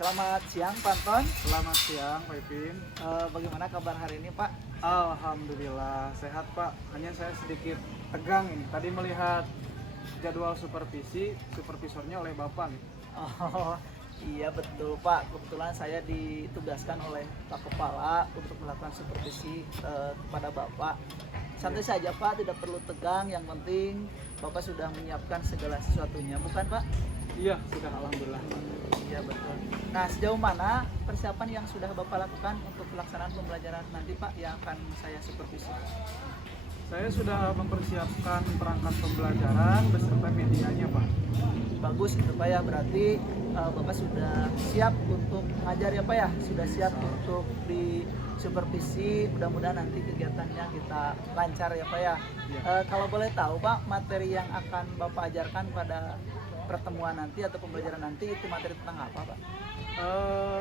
Selamat siang, Pak Anton. Selamat siang, Pak Ipin. Bagaimana kabar hari ini, Pak? Alhamdulillah sehat, Pak. Hanya saya sedikit tegang ini. Tadi melihat jadwal supervisornya oleh Bapak nih. Oh, iya betul, Pak. Kebetulan saya ditugaskan oleh Pak Kepala untuk melakukan supervisi kepada Bapak. Santai saja, Pak. Tidak perlu tegang. Yang penting Bapak sudah menyiapkan segala sesuatunya, bukan, Pak? Iya, sudah alhamdulillah. Iya betul. Nah, sejauh mana persiapan yang sudah Bapak lakukan untuk pelaksanaan pembelajaran nanti, Pak, yang akan saya supervisi? Saya sudah mempersiapkan perangkat pembelajaran beserta medianya, Pak. Bagus itu, Pak, ya. Berarti Bapak sudah siap untuk mengajar ya, Pak, ya. Sudah siap untuk di supervisi. Mudah-mudahan nanti kegiatannya kita lancar ya, Pak, ya. Kalau boleh tahu, Pak, materi yang akan Bapak ajarkan pada pertemuan nanti atau pembelajaran nanti itu materi tentang apa, Pak?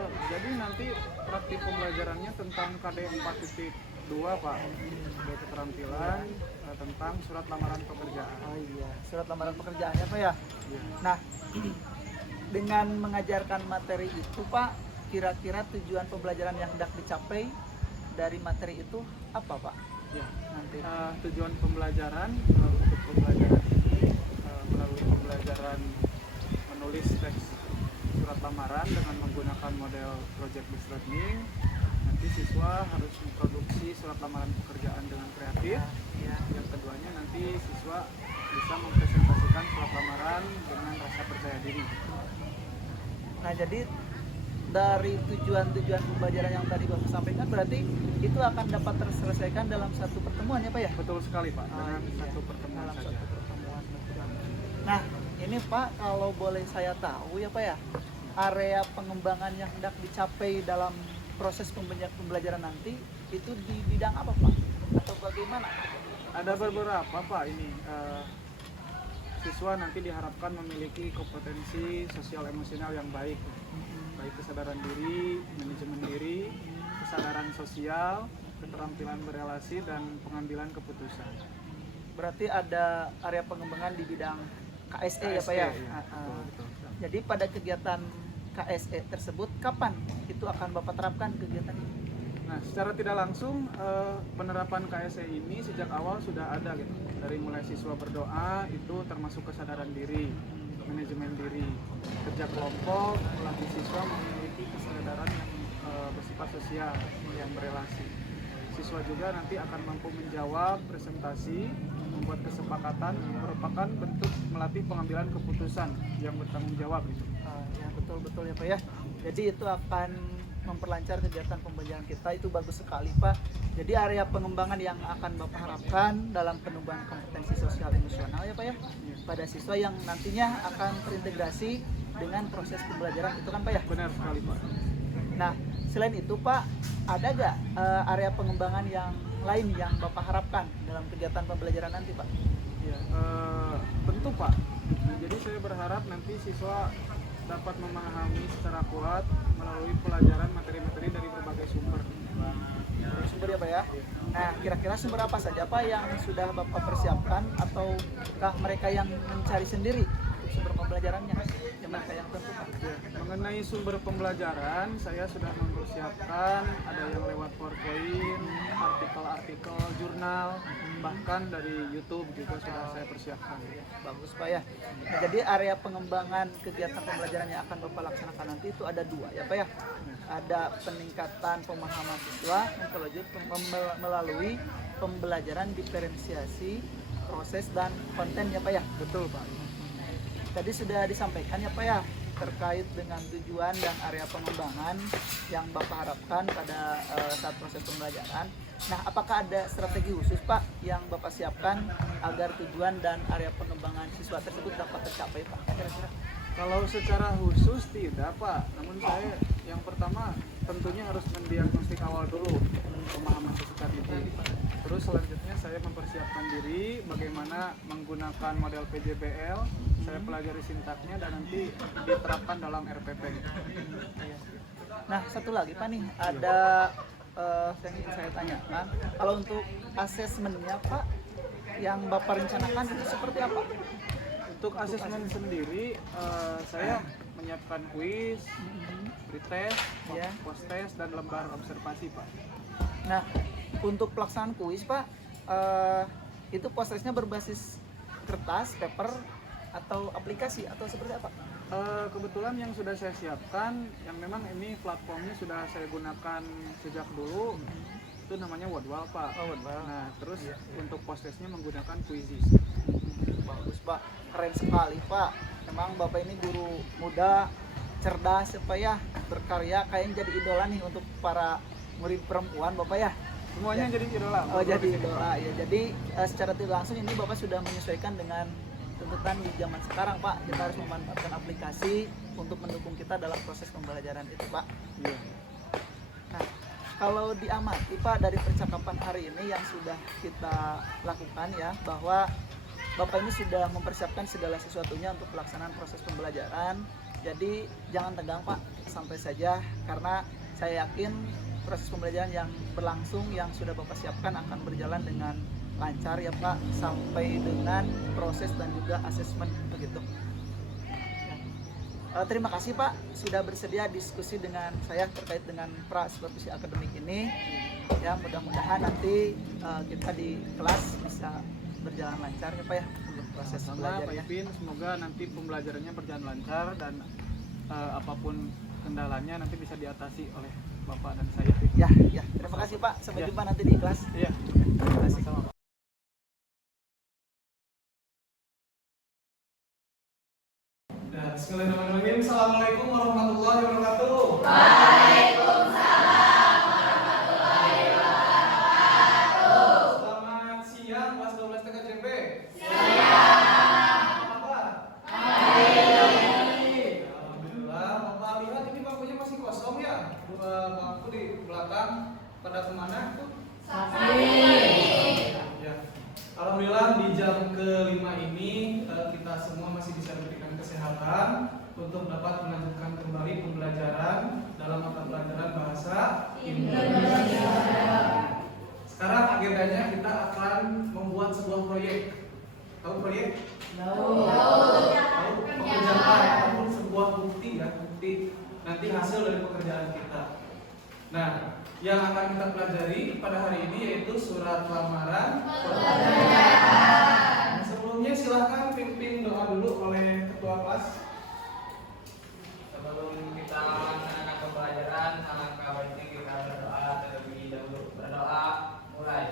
Jadi nanti praktik pembelajarannya tentang KD 4.2, Pak. Ada keterampilan tentang surat lamaran pekerjaan. Oh iya, surat lamaran pekerjaannya, Pak, ya. Iya. Nah, dengan mengajarkan materi itu, Pak, kira-kira tujuan pembelajaran yang hendak dicapai dari materi itu apa, Pak? Ya. Nanti. Tujuan pembelajaran untuk pembelajaran ini melalui pembelajaran menulis teks surat lamaran dengan menggunakan model project based learning. Nanti siswa harus memproduksi surat lamaran pekerjaan dengan kreatif. Ya. Yang keduanya nanti siswa bisa mempresentasikan surat lamaran dengan rasa percaya diri. Nah, jadi dari tujuan-tujuan pembelajaran yang tadi Bapak sampaikan berarti itu akan dapat terselesaikan dalam satu pertemuan ya, Pak, ya? Betul sekali, Pak. Dengan Iya. satu pertemuan Dalam saja. satu pertemuan. Nah, ini, Pak, kalau boleh saya tahu ya, Pak, ya, area pengembangan yang hendak dicapai dalam proses pembelajaran nanti itu di bidang apa, Pak? Atau bagaimana? Ada beberapa, Pak, ini siswa nanti diharapkan memiliki kompetensi sosial emosional yang baik, baik kesadaran diri, manajemen diri, kesadaran sosial, keterampilan berelasi, dan pengambilan keputusan. Berarti ada area pengembangan di bidang KSE ya, Pak, ya? Iya, betul. Jadi pada kegiatan KSE tersebut kapan itu akan Bapak terapkan kegiatan ini? Nah, secara tidak langsung penerapan KSE ini sejak awal sudah ada gitu. Dari mulai siswa berdoa itu termasuk kesadaran diri, manajemen diri, kerja kelompok, melatih siswa memiliki kesadaran yang bersifat sosial, yang berelasi. Siswa juga nanti akan mampu menjawab presentasi, membuat kesepakatan, merupakan bentuk melatih pengambilan keputusan yang bertanggung jawab gitu. Ya, betul ya, Pak, ya. Jadi itu akan memperlancar kegiatan pembelajaran kita, itu bagus sekali, Pak. Jadi area pengembangan yang akan Bapak harapkan dalam pengembangan kompetensi sosial emosional ya, Pak, ya, pada siswa yang nantinya akan terintegrasi dengan proses pembelajaran itu kan, Pak, ya? Benar sekali, Pak. Nah, selain itu, Pak, ada nggak area pengembangan yang lain yang Bapak harapkan dalam kegiatan pembelajaran nanti, Pak? Ya, tentu, Pak. Jadi saya berharap nanti siswa dapat memahami secara kuat melalui pelajaran materi-materi dari berbagai sumber. Dari sumber ya, Pak, ya. Nah, kira-kira sumber apa saja, Pak, yang sudah Bapak persiapkan ataukah mereka yang mencari sendiri untuk sumber pembelajarannya? Yang mereka yang tentukan. Ya, mengenai sumber pembelajaran, saya sudah mempersiapkan ada yang lewat PowerPoint, artikel-artikel, jurnal, bahkan dari YouTube juga sudah saya persiapkan. Bagus, Pak, ya. Nah, jadi area pengembangan kegiatan pembelajaran yang akan Bapak laksanakan nanti itu ada dua ya, Pak, ya. Ada peningkatan pemahaman siswa melalui pembelajaran diferensiasi proses dan konten ya, Pak, ya. Betul, Pak. Tadi sudah disampaikan ya, Pak, ya, terkait dengan tujuan dan area pengembangan yang Bapak harapkan pada saat proses pembelajaran. Nah, apakah ada strategi khusus, Pak, yang Bapak siapkan agar tujuan dan area pengembangan siswa tersebut dapat tercapai, Pak? Kira-kira? Kalau secara khusus tidak, Pak. Namun saya yang pertama tentunya harus mendiagnostik awal dulu pemahaman sekitar itu. Terus selanjutnya saya mempersiapkan diri bagaimana menggunakan model PJBL. Saya pelajari sintaknya dan nanti diterapkan dalam RPP. Nah, satu lagi, Pak, nih ada yang ingin saya tanyakan. Kalau untuk asesmennya, Pak, yang Bapak rencanakan itu seperti apa? Untuk asesmen sendiri, saya menyiapkan kuis, pretest, Ya. post-test, dan lembar observasi, Pak. Nah, untuk pelaksanaan kuis, Pak, itu prosesnya berbasis kertas, paper, atau aplikasi, atau seperti apa? Kebetulan yang sudah saya siapkan, yang memang ini platformnya sudah saya gunakan sejak dulu, itu namanya Wordwall, Pak. Oh, Wordwall. Nah, terus untuk post-testnya menggunakan Quizzes. Bagus, Pak. Keren sekali, Pak. Memang Bapak ini guru muda, cerdas, ya, berkarya, kayaknya jadi idola nih untuk para murid perempuan, Bapak ya. Semuanya jadi idola. Oh, jadi idola ya. Jadi secara tidak langsung ini Bapak sudah menyesuaikan dengan tuntutan di zaman sekarang, Pak. Kita harus memanfaatkan aplikasi untuk mendukung kita dalam proses pembelajaran itu, Pak. Iya. Nah, kalau diamati, Pak, dari percakapan hari ini yang sudah kita lakukan ya, bahwa Bapak ini sudah mempersiapkan segala sesuatunya untuk pelaksanaan proses pembelajaran. Jadi jangan tegang, Pak, sampai saja, karena saya yakin proses pembelajaran yang berlangsung yang sudah Bapak siapkan akan berjalan dengan lancar ya, Pak, sampai dengan proses dan juga asesmen begitu. Terima kasih, Pak, sudah bersedia diskusi dengan saya terkait dengan pra-supervisi akademik ini. Ya, mudah-mudahan nanti kita di kelas bisa berjalan lancar ya, Pak ya, untuk proses Sama Pak belajarnya. Ipin, semoga nanti pembelajarannya berjalan lancar dan apapun kendalanya nanti bisa diatasi oleh Bapak dan saya. Ya, terima kasih, Pak. Sampai Ya. jumpa nanti di kelas. Iya. Terima kasih. Sama-sama, Pak. Bismillahirrahmanirrahim. Assalamualaikum warahmatullahi wabarakatuh. Selamat siang kelas 12 TKJP. Siang. Apa? Alhamdulillah. Bapak lihat ini bangkunya masih kosong ya. Dua bangku di belakang pada kemana tuh? Ya. Alhamdulillah di jam kelima ini kita semua masih bisa diberikan kesehatan untuk dapat melanjutkan kembali pembelajaran dalam mata pelajaran bahasa Indonesia. Sekarang agendanya kita akan membuat sebuah proyek. Tahu proyek? Tahu. Pekerjaan ataupun sebuah bukti ya, bukti nanti hasil dari pekerjaan kita. Nah, yang akan kita pelajari pada hari ini yaitu surat lamaran pekerjaan. Sebelumnya silahkan pimpin doa dulu oleh ketua kelas. Sebelum kita melaksanakan pembelajaran, alangkah baiknya kita berdoa terlebih dahulu. Berdoa, mulai.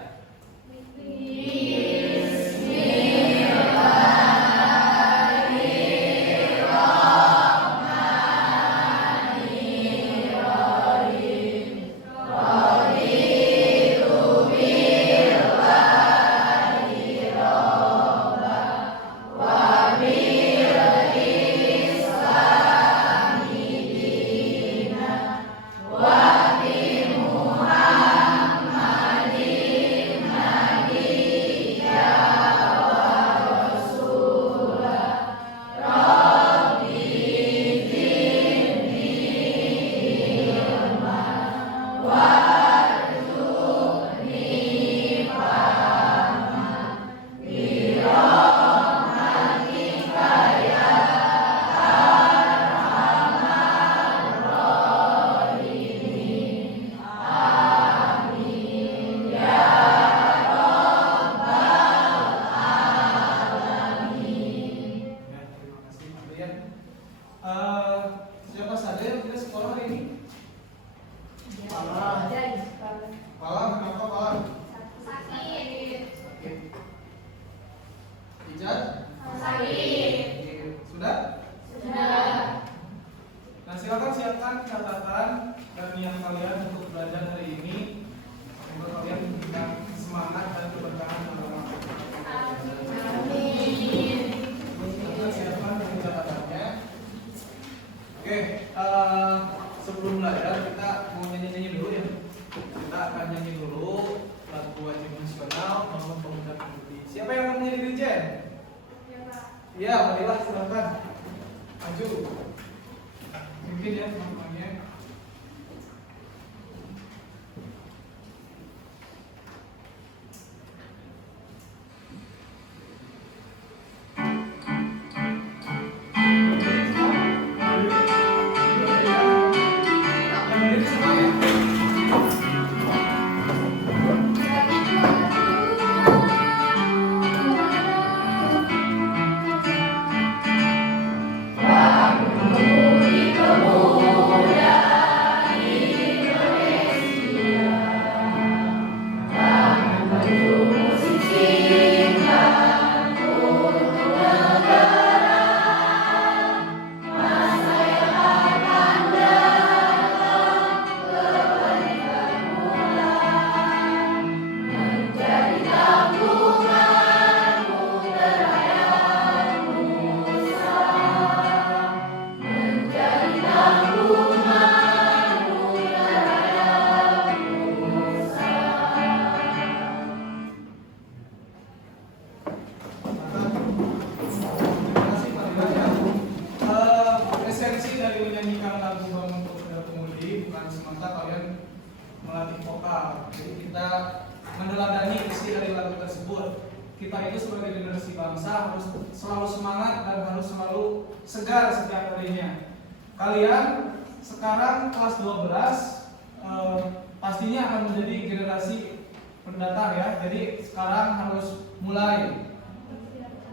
Ya, terima kasih Pak Rian. Siapa saja yang tidak sekolah hari ini? Pala. Pala, kenapa Pala? Sakit. Ijaz? Sudah? Nah, silakan siapkan catatan dan niat kalian untuk belajar hari ini. Semoga kalian diberikan semangat dan keberkahan dalam Silakan siapkan dengan catatannya. Oke, sebelum belajar kita mau nyanyi-nyanyi dulu ya. Kita akan nyanyi dulu lagu wajib nasional Bangun Pemuda Peduli. Siapa yang akan menjadi dirjen? Iya, marilah silakan. Maju. Mungkin ya teman-temannya. berdoa. Jadi kita meneladani isi dari lagu tersebut. Kita itu sebagai generasi bangsa harus selalu semangat dan harus selalu segar setiap harinya. Kalian sekarang kelas 12 pastinya akan menjadi generasi pendatang ya. Jadi sekarang harus mulai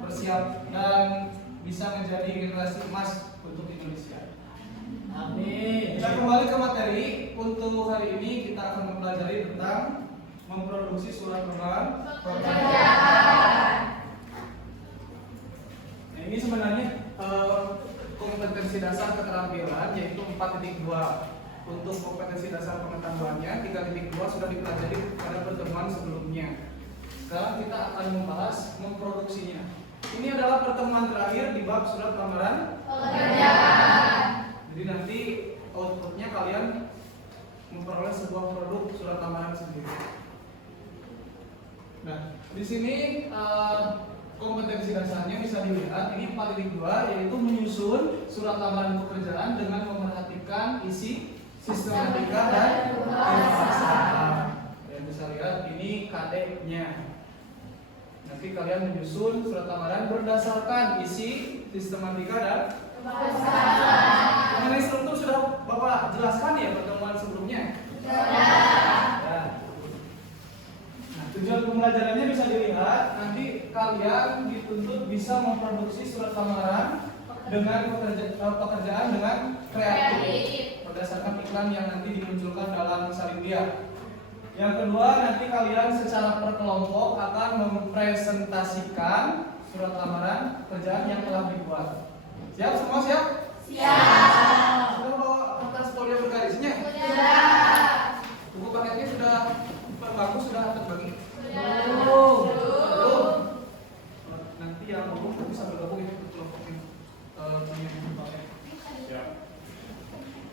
bersiap dan bisa menjadi generasi emas untuk Indonesia. Amin. Kita kembali ke materi. Untuk hari ini kita akan mempelajari tentang memproduksi surat pekerjaan. Nah, ini sebenarnya kompetensi dasar keterampilan yaitu 4.2. Untuk kompetensi dasar pengetahuannya 3.2 sudah dipelajari pada pertemuan sebelumnya. Sekarang kita akan membahas memproduksinya. Ini adalah pertemuan terakhir di bab surat lamaran pekerjaan. Jadi nanti outputnya kalian memperoleh sebuah produk surat lamaran sendiri. Nah, di sini kompetensi dasarnya bisa dilihat. Ini 4.2 yaitu menyusun surat lamaran pekerjaan dengan memerhatikan isi sistematika dan bahasa. Kalian bisa lihat ini KD-nya. Nanti kalian menyusun surat lamaran berdasarkan isi sistematika dan bahasa. Mengenai struktur sudah Bapak jelaskan ya pertemuan sebelumnya? Sudah. Nah, tujuan pembelajarannya bisa dilihat. Nanti kalian dituntut bisa memproduksi surat lamaran dengan pekerjaan dengan kreatif berdasarkan iklan yang nanti dimunculkan dalam Salindia. Yang kedua, nanti kalian secara perkelompok akan mempresentasikan surat lamaran pekerjaan yang telah dibuat. Siap semua siap? Siap. Sudah bawa kertas folio bergarisnya? Sudah. Buku paketnya sudah bagus, sudah terbagi? Belum. Nanti yang belum bisa bergabung itu kelompok ini.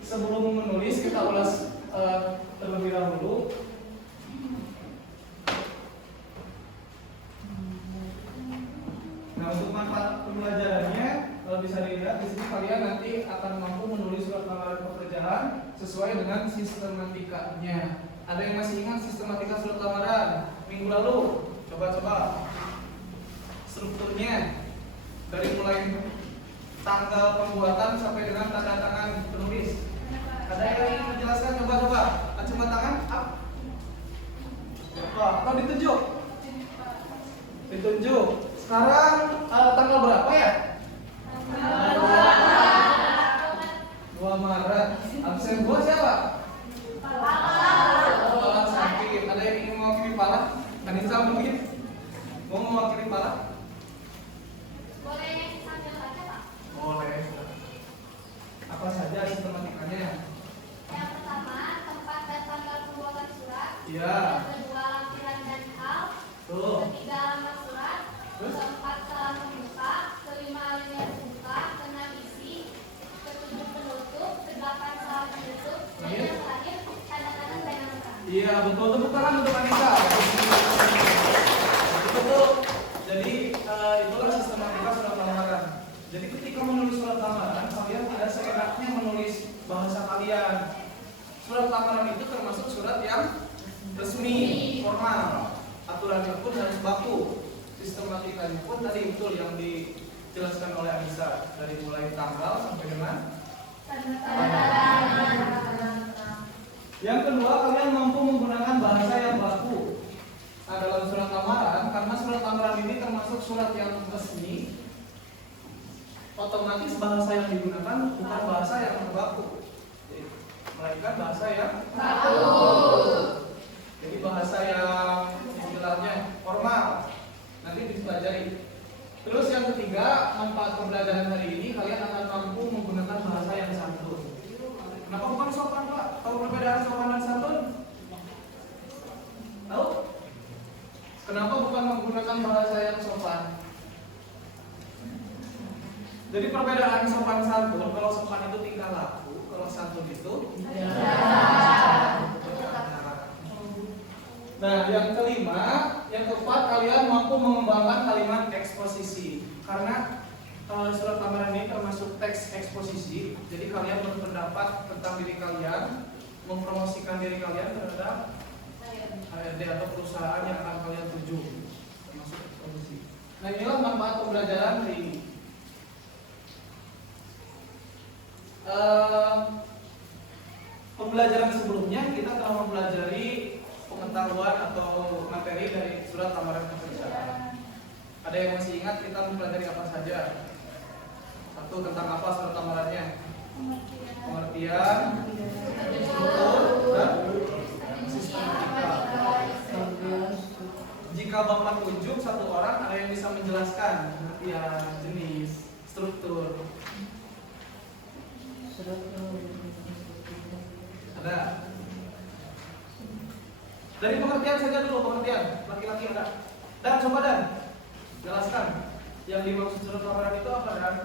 Sebelum menulis kita ulas terlebih dahulu. Nah, untuk manfaat pembelajarannya bisa dilihat di sini kalian nanti akan mampu menulis surat lamaran pekerjaan sesuai dengan sistematikanya. Ada yang masih ingat sistematika surat lamaran minggu lalu? Coba strukturnya dari mulai tanggal pembuatan sampai dengan tanda tangan penulis. Ada yang ingin menjelaskan? Coba acungan tangan up. Atau ditunjuk? Sekarang tanggal berapa ya? 2 Maret. Absen 2 siapa? Pala sakit. Ada yang ingin mewakili Pala? Kanisa mungkin? Mau mewakili Pala? Boleh sambil baca, Pak? Boleh. Apa saja sistematikanya? Yang pertama, tempat dan tanggal pembuatan surat. Iya. Yang kedua, lampiran dan hal. Tuh. Ketiga, alamat surat. Terus? Keempat, salam pembuka. Kelima, alinea pembuka. Keenam, isi. Ketujuh, penutup. Kedelapan, salam penutup. Dan Iya. yang terakhir, tanda tangan dan nama. Iya, betul. Tepuk tangan untuk Anissa. Betul. Jadi itulah sistematika surat lamaran. Jadi ketika menulis surat lamaran, kalian tidak seenaknya menulis bahasa kalian. Surat lamaran itu termasuk surat yang resmi, formal. Aturannya pun harus baku. Sistematikanya pun tadi betul yang dijelaskan oleh Anissa, dari mulai tanggal sampai dengan yang kedua, kalian mampu menggunakan bahasa yang baku. Nah, dalam surat lamaran, karena surat lamaran ini termasuk surat yang resmi, otomatis bahasa yang digunakan bukan bahasa yang baku, melainkan bahasa yang baku. Jadi bahasa yang istilahnya formal. Nanti dipelajari. Terus yang ketiga, manfaat pembelajaran hari ini kalian akan mampu menggunakan bahasa yang santun. Kenapa bukan sopan, Pak? Tahu perbedaan sopan dan santun? Tahu? Kenapa bukan menggunakan bahasa yang sopan? Jadi perbedaan sopan santun, kalau sopan itu tingkah laku, kalau santun itu Nah, yang kelima, yang keempat, kalian mampu mengembangkan kalimat eksposisi. Karena surat lamaran ini termasuk teks eksposisi, jadi kalian berpendapat tentang diri kalian, mempromosikan diri kalian terhadap HRD atau perusahaan yang akan kalian tuju, termasuk produksi. Nah, inilah manfaat pembelajaran hari ini. Pembelajaran sebelumnya kita telah mempelajari pengetahuan atau materi dari surat lamaran pekerjaan. Ada yang masih ingat kita mempelajari apa saja? Satu, tentang apa surat lamarannya? Pengertian, struktur, dan sistematika. Jika Bapak tunjuk satu orang, ada yang bisa menjelaskan pengertian, jenis, struktur? Ada? Dari pengertian saja dulu, pengertian. Laki-laki ada? Dan coba Dan, jelaskan. Yang dimaksud surat lamaran itu apa Dan?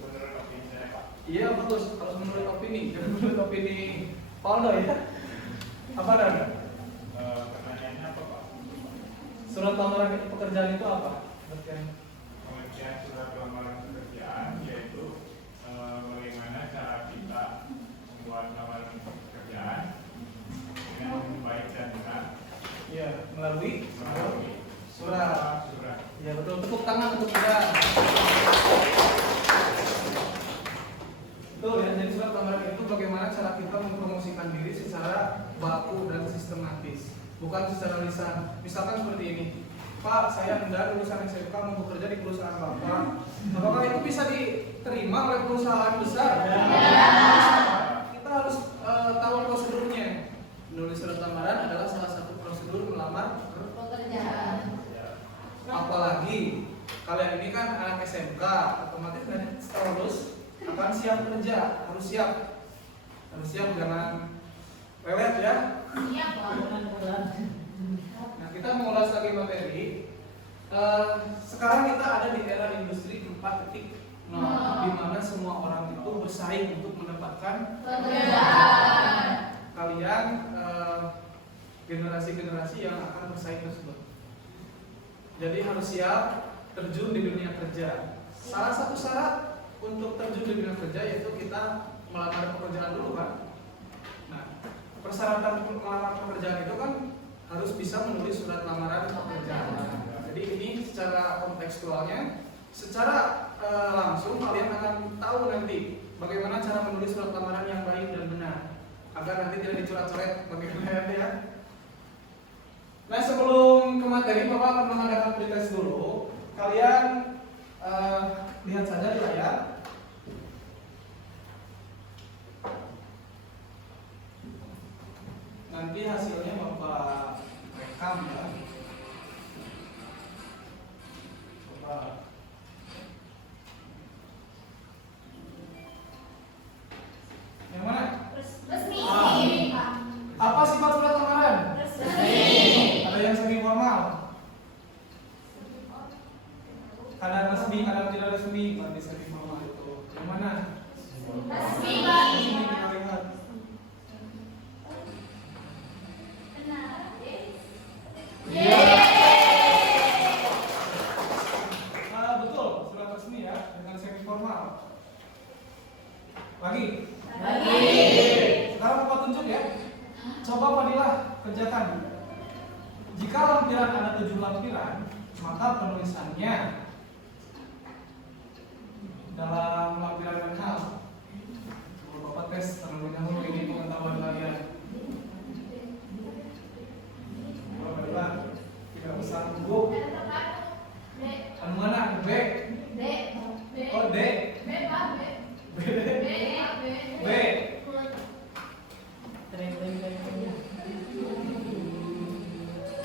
Menurut opini saya, Pak. Iya bagus, harus menurut opini, jangan menurut opini Paulo ya. Apa Dan? Pertanyaannya apa, Pak? Surat lamaran pekerjaan itu apa? Pengertian. Pengertian surat lamaran pekerjaan yaitu bagaimana cara kita membuat lamaran pekerjaan dengan baik dan benar Iya, melalui surat. Ya betul, tepuk tangan untuk kita. Betul ya, jadi surat lamaran itu bagaimana cara kita mempromosikan diri secara baku dan sistematis, bukan secara lisan. Misalkan seperti ini, Pak, saya hendak lulusan SMK mau bekerja di perusahaan Bapak. Apakah itu bisa diterima oleh perusahaan besar? Kita harus tahu prosedurnya. Menulis surat lamaran adalah salah satu prosedur melamar Pekerjaan. Apalagi kalian ini kan anak SMK, otomatis kan setelah lulus akan siap kerja, harus siap, jangan lelet ya. Iya, Pak. Nah, kita mengulas lagi materi. Sekarang kita ada di era industri 4.0, di mana semua orang itu bersaing untuk mendapatkan Pekerjaan. kalian generasi-generasi yang akan bersaing tersebut. Jadi harus siap terjun di dunia kerja. Salah satu syarat untuk terjun di dunia kerja yaitu kita melamar pekerjaan dulu kan. Nah, persyaratan untuk melamar pekerjaan itu kan harus bisa menulis surat lamaran pekerjaan. Jadi ini secara kontekstualnya, secara langsung kalian akan tahu nanti bagaimana cara menulis surat lamaran yang baik dan benar, agar nanti tidak dicoret-coret bagaimana ya. Nah, sebelum ke materi, Bapak akan mengadakan pretest dulu. Kalian lihat saja di layar. Nanti hasilnya Bapak rekam ya. Bapak. Yang mana? Resmi. Apa sifat surat lamaran? Resmi. Ada yang semi formal, ada resmi, ada tidak resmi. Berarti semi formal itu yang mana? Resmi, Pak. Resmi kita lihat. Benar. Betul, surat resmi ya dengan semi formal. Lagi. Sekarang Bapak tunjuk ya. Coba Fadilah kerjakan. Jika lampiran ada 7 lampiran, maka penulisannya dalam lampiran dan hal. Bapak tes terlebih dahulu ini pengetahuan kalian. Bapak tidak usah tunggu. Anu mana? B. Oh D. B. B.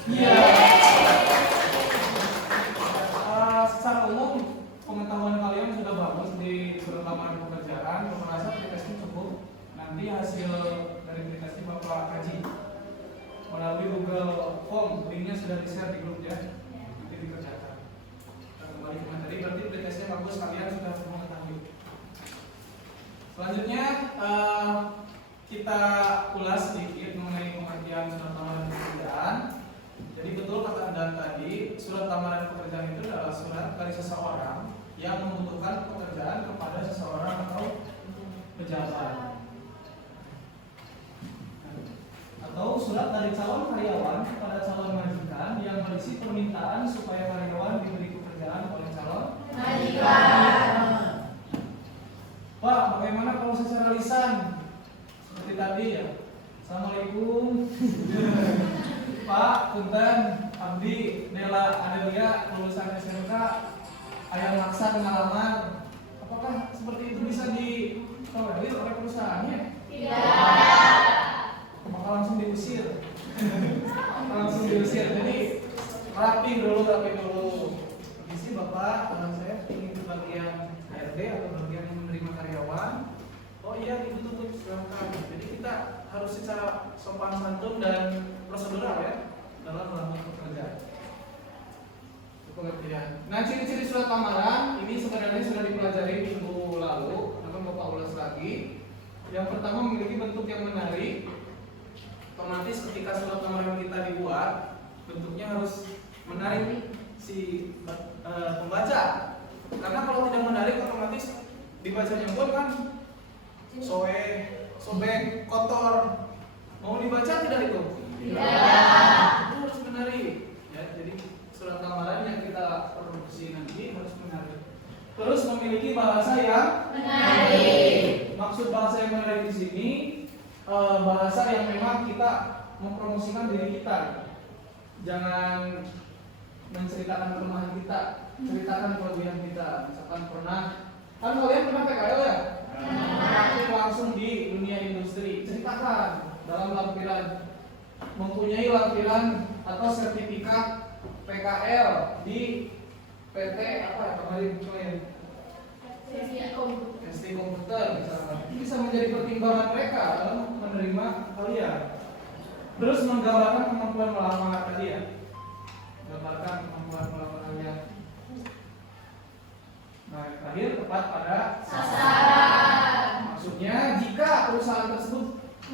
Iya. Secara umum pengetahuan kalian sudah bagus di surat lamaran pekerjaan. Bapak rasa pretestnya cukup. Nanti hasil dari pretestnya Bapak kaji melalui Google Form. Linknya sudah di-share di grup ya. Nanti dikerjakan. Kita kembali ke materi. Berarti pretestnya bagus, kalian sudah mengetahui. Selanjutnya kita ulas sedikit mengenai pengertian surat lamaran pekerjaan. Jadi betul kata Dan tadi, surat lamaran pekerjaan itu adalah surat dari seseorang yang membutuhkan pekerjaan kepada seseorang atau pejabat, atau surat dari dari calon karyawan kepada calon majikan yang berisi permintaan supaya karyawan diberi pekerjaan oleh calon majikan. Pak, bagaimana kalau secara lisan? Seperti tadi ya. Assalamualaikum. Pak, punten, Abdi, Nela, Adelia, lulusan SMK, ayah maksa pengalaman. Apakah seperti itu bisa ditolerir oleh perusahaannya? Tidak. Maka langsung diusir. Langsung diusir. Jadi rapi dulu. Permisi Bapak, saya ingin ke bagian HRD atau bagian yang menerima karyawan. Oh iya, Ibu tutup, silakan. Jadi kita harus secara sopan santun dan prosedural ya dalam melamar pekerjaan. Pengertian. Nah, ciri-ciri surat lamaran ini sebenarnya sudah dipelajari minggu lalu, namun Bapak ulas lagi. Yang pertama memiliki bentuk yang menarik. Otomatis ketika surat lamaran kita dibuat, bentuknya harus menarik si pembaca. Karena kalau tidak menarik, otomatis dibacanya pun kan sobek, kotor. Mau dibaca tidak itu? Tidak. Itu harus menarik. Ya, jadi surat lamaran yang kita produksi nanti harus menarik. Terus memiliki bahasa yang Menarik. Maksud bahasa yang menarik di sini bahasa yang memang kita mempromosikan diri kita. Jangan menceritakan kelemahan kita, ceritakan kelebihan kita. Misalkan kan kalian pernah PKL ya? Praktik langsung di dunia industri. Ceritakan dalam lampiran, mempunyai lampiran atau sertifikat PKL di PT apa ya kemarin? SD komputer misalkan. Bisa menjadi pertimbangan mereka dalam menerima kalian. Terus menggambarkan kemampuan melamar tadi ya. Gambarkan kemampuan melamar kalian. Nah, terakhir tepat pada Sasaran. Maksudnya jika perusahaan tersebut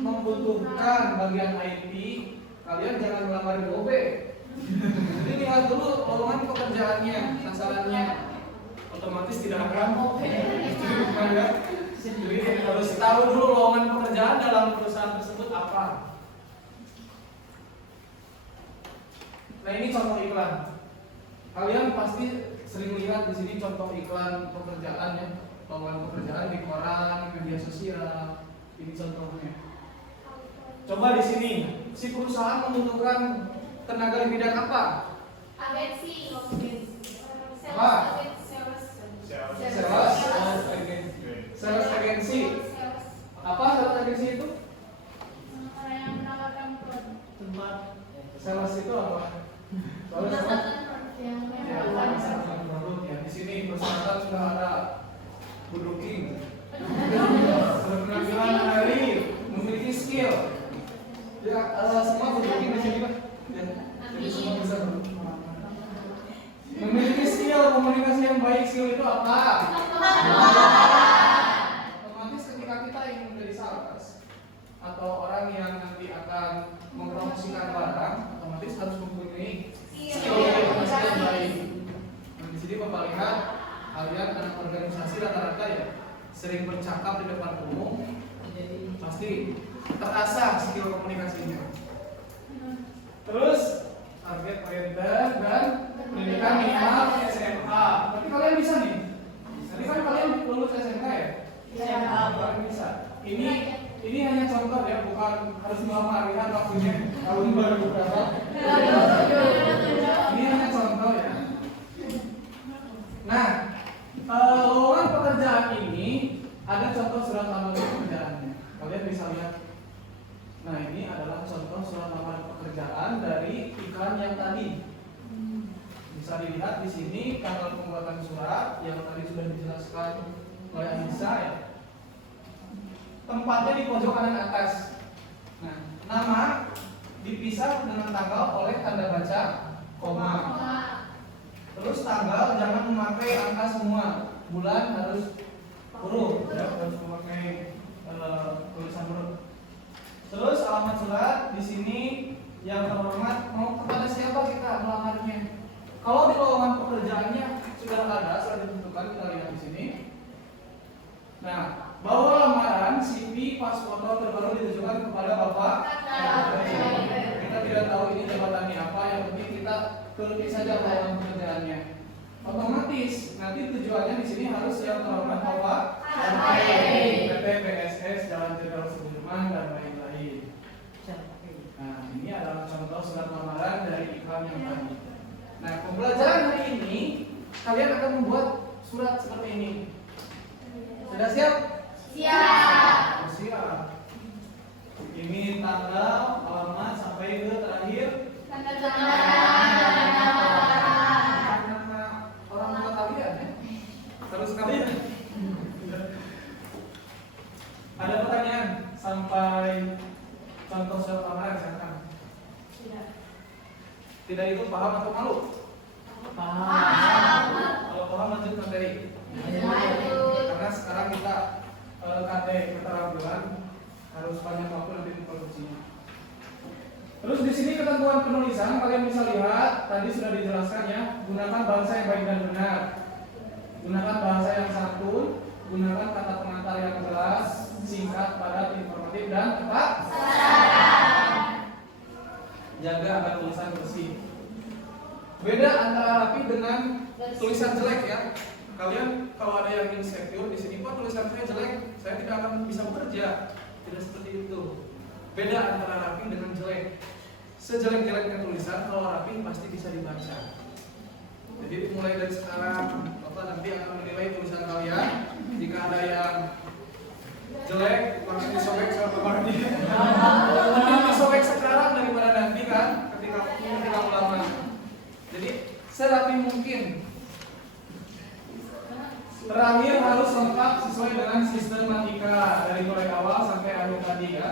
membutuhkan bagian IT, kalian jangan melamar di OB. Jadi lihat dulu lowongan pekerjaannya, sasarannya. Otomatis tidak akan jadi harus tahu dulu lowongan pekerjaan dalam perusahaan tersebut apa. Nah, ini contoh iklan. Kalian pasti sering lihat di sini contoh iklan pekerjaan ya, lowongan pekerjaan di koran, media sosial. Ini contohnya. Coba di sini, si perusahaan membutuhkan tenaga di bidang apa? Agensi. Apa? Sales. Sales agensi. Apa sales agensi itu? Yang menawarkan produk. Tempat sales itu apa? Sales apa? Menawarkan produk yang Ya, menawarkan. produk ya. Di sini perusahaan sudah ada Budoking. Berpenampilan menarik, memiliki skill. Ya, semua Budoking di sini Pak. Ya, jadi semua bisa. Memiliki skill komunikasi yang baik. Skill itu apa? Otomatis ketika kita ingin menjadi sales atau orang yang nanti akan mempromosikan barang, otomatis harus mempunyai skill komunikasi yang baik. Nah, di sini Bapak lihat kalian anak organisasi rata-rata ya sering bercakap di depan umum, pasti terasah skill komunikasinya. Terus target oriented dan pendidikan minimal SMA. Berarti kalian bisa nih. Tadi kan kalian lulus SMK ya? Iya. Kalian bisa. Ini hanya contoh ya, bukan harus melamar. Lihat waktunya tahun baru berapa. Ini hanya contoh ya. Nah, lowongan pekerjaan ini ada contoh surat lamaran pekerjaannya. Kalian bisa lihat. Nah, ini adalah contoh surat lamaran pekerjaan dari iklan yang tadi. Bisa dilihat di sini tanggal pembuatan surat yang tadi sudah dijelaskan oleh Anissa ya. Tempatnya di pojok kanan atas. Nah, nama dipisah dengan tanggal oleh tanda baca koma. Terus tanggal jangan memakai angka semua. Bulan harus huruf, ya, harus memakai tulisan huruf. Terus alamat surat di sini yang terhormat mau kepada siapa kita melamarnya. Kalau di lowongan pekerjaannya sudah ada, sudah ditentukan, kita lihat di sini. Nah, bawa lamaran, CV, pas foto terbaru ditujukan kepada Bapak. saja dalam pekerjaannya. Otomatis nanti tujuannya di sini harus siap melakukan apa? PT, PSS, Jalan Jenderal Sudirman dan lain-lain. Nah, ini adalah contoh surat lamaran dari iklan yang tadi. Nah, pembelajaran hari ini kalian akan membuat surat seperti ini. Sudah siap? Siap. Siap. Ini tanggal, alamat sampai ke terakhir. Tanda Nama orang tua kalian ya. Terus kalian. Ada pertanyaan sampai contoh surat lamaran misalkan. Tidak itu paham atau malu? Paham. Kalau paham lanjut materi. Karena sekarang kita KT keterampilan harus banyak waktu nanti diproduksinya. Terus di sini ketentuan penulisan kalian bisa lihat tadi sudah dijelaskan ya. Gunakan bahasa yang baik dan benar. Gunakan bahasa yang santun. Gunakan kata pengantar yang jelas, singkat, padat, informatif dan tepat. Jaga agar tulisan bersih. Beda antara rapi dengan tulisan jelek ya. Kalian kalau ada yang insecure di sini, kok tulisan saya jelek, saya tidak akan bisa bekerja. Tidak seperti itu. Beda antara rapi dengan jelek. Sejelek-jeleknya tulisan, kalau rapi pasti bisa dibaca. Jadi mulai dari sekarang, Bapak nanti akan menilai tulisan kalian. Jika ada yang jelek, langsung disobek sama Bapak dia. Mending disobek sekarang daripada nanti kan, ketika ulama. Jadi serapi mungkin. Terakhir harus lengkap sesuai dengan sistematika dari mulai awal sampai akhir tadi ya.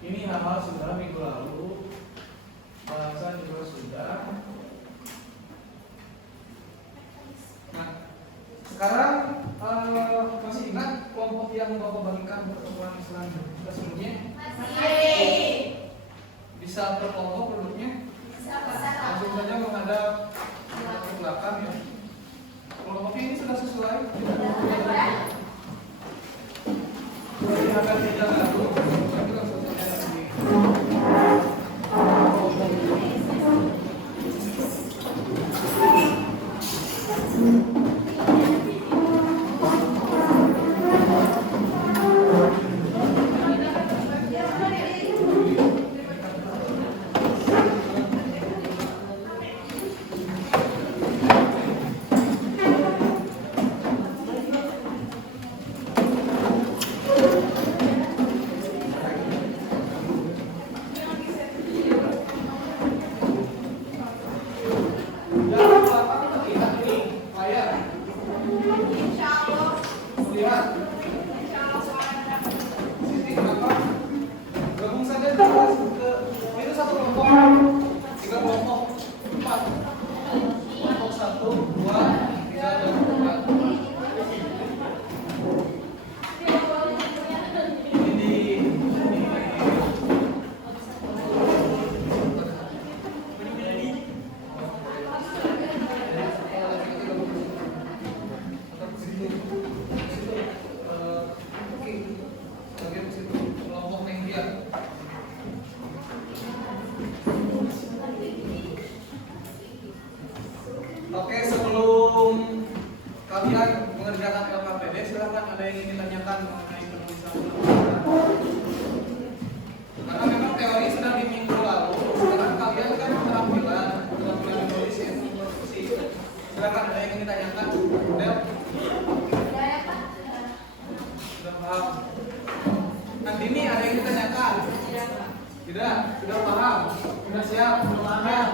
Ini hal-hal sudah minggu lalu, bahasan juga sudah. Nah, sekarang masih ingat kelompok yang Bapak bagikan pertemuan sebelumnya? Bisa per kelompok produknya? Langsung saja menghadap ke belakang ya. Kelompoknya ini sudah sesuai. Agak tidak lalu, tapi langsung saja lagi. Oke, sebelum kalian mengerjakan LKPD, silakan ada yang ingin ditanyakan mengenai penulisan. Karena memang teori sudah di minggu lalu, sekarang kalian kan keterampilan menulis ya. Silakan ada yang ingin ditanyakan. Del? Sudah paham? Andini ada yang ditanyakan? Tidak? Sudah paham? Sudah siap? Paham?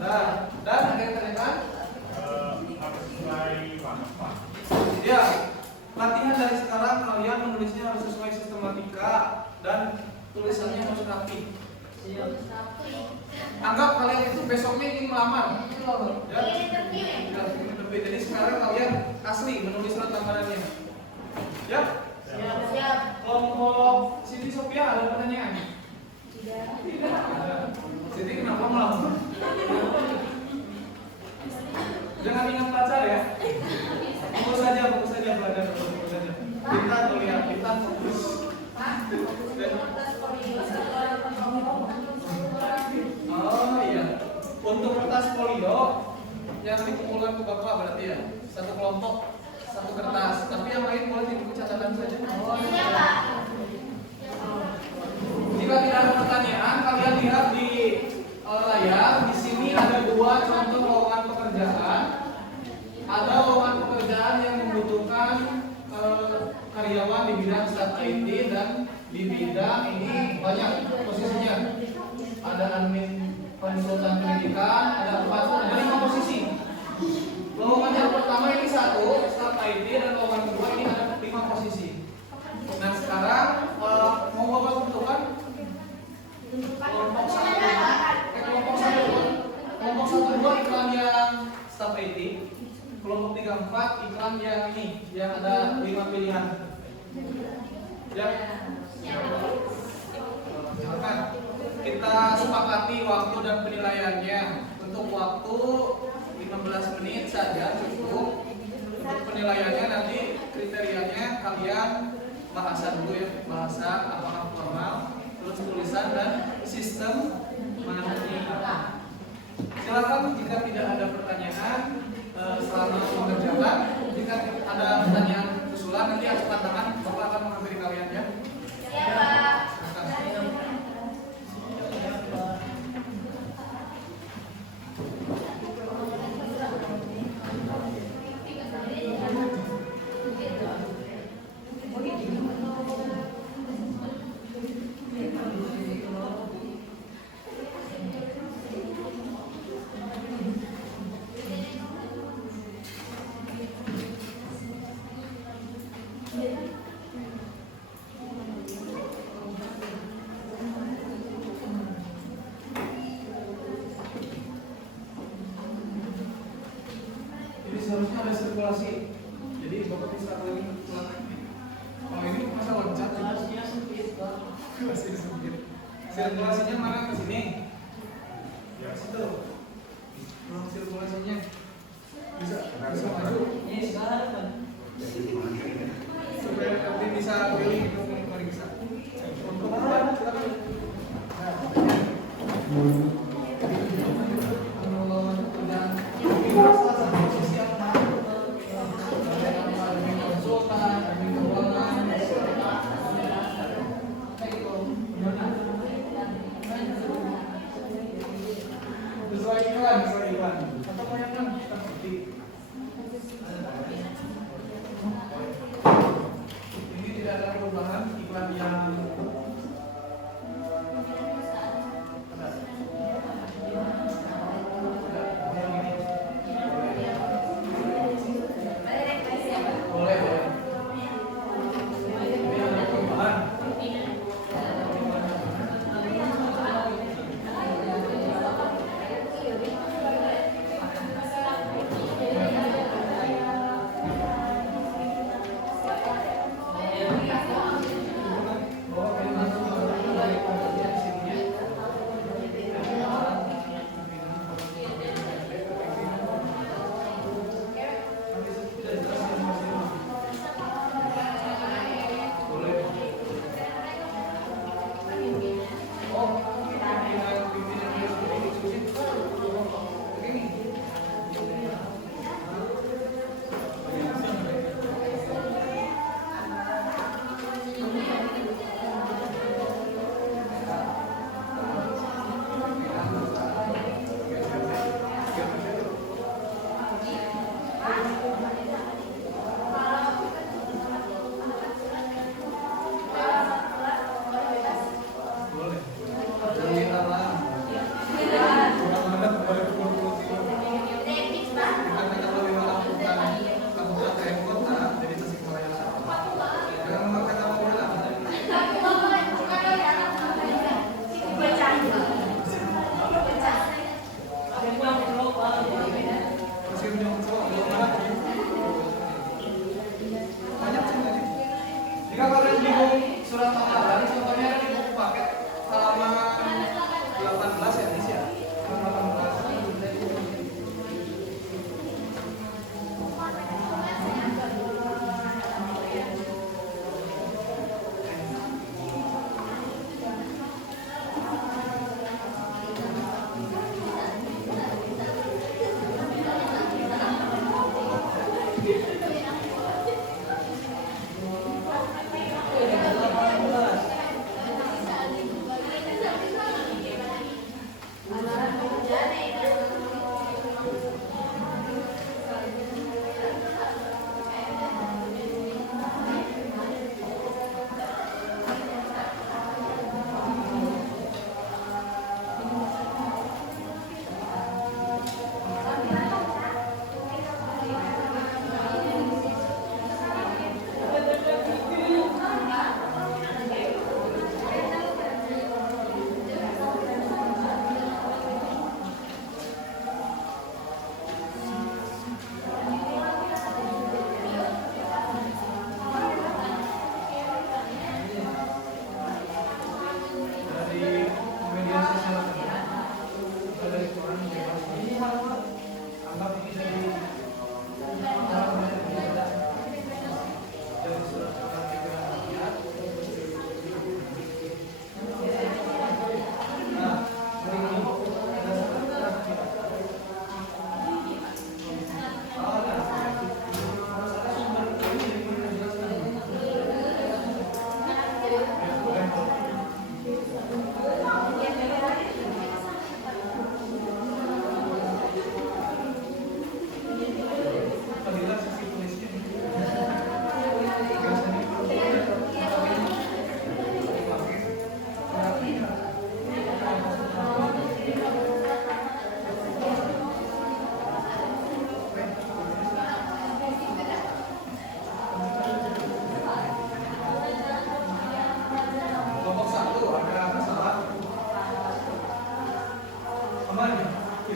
Dan ada yang ditanyakan? Harus mulai Pak. Ya, latihan dari sekarang kalian menulisnya harus sesuai sistematika dan tulisannya harus rapi. Anggap kalian itu besoknya ingin melamar. Ya, interview. Jadi sekarang kalian asli menulis surat lamarannya. Ya? Siap. Kelompok Siti Sophia ada pertanyaan? Tidak ada. Siti kenapa melamar? Jangan ingat pacar ya. Fokus saja belajar dulu, fokus saja. Kita tuh lihat, kita fokus. kertas folio yang dikumpulkan ke Bapak berarti ya. Satu kelompok, satu kertas. Tapi yang lain boleh di buku catatan saja. Iya, Pak. Jika tidak ada pertanyaan, kalian lihat di layar. Di sini ada dua contoh lowongan pekerjaan. Ada lowongan pekerjaan yang membutuhkan karyawan di bidang staf IT dan di bidang ini banyak posisinya. Ada admin konsultan pendidikan, ada 5 posisi. Lowongan yang pertama ini 1 staf IT dan lowongan kedua ini ada 5 posisi. Nah sekarang mau Bapak tentukan kelompok 1 2 iklan yang staf IT, kelompok 3 4 iklan yang ini yang ada 5 pilihan. Ya. Silakan. Kita sepakati waktu dan penilaiannya. Untuk waktu 15 menit saja cukup. Untuk penilaiannya nanti kriterianya kalian bahasa dulu ya, bahasa apakah formal, terus tulisan dan sistem management. Silakan jika tidak ada pertanyaan selama mengerjakan. Jika ada pertanyaan usulan nanti angkat tangan, Bapak akan menghampiri kalian ya. Iya, Pak. Jadi seharusnya ada sirkulasi. Jadi Bapak bisa lagi pulang. Oh ini masa loncat? Masih sempit. Sirkulasinya mana ke sini? Ya situ. Sirkulasinya bisa maju. Supaya nanti bisa pilih itu bisa. Untuk depan kita pilih. Sesuai iklan. Atau mau yang mana? Kita seperti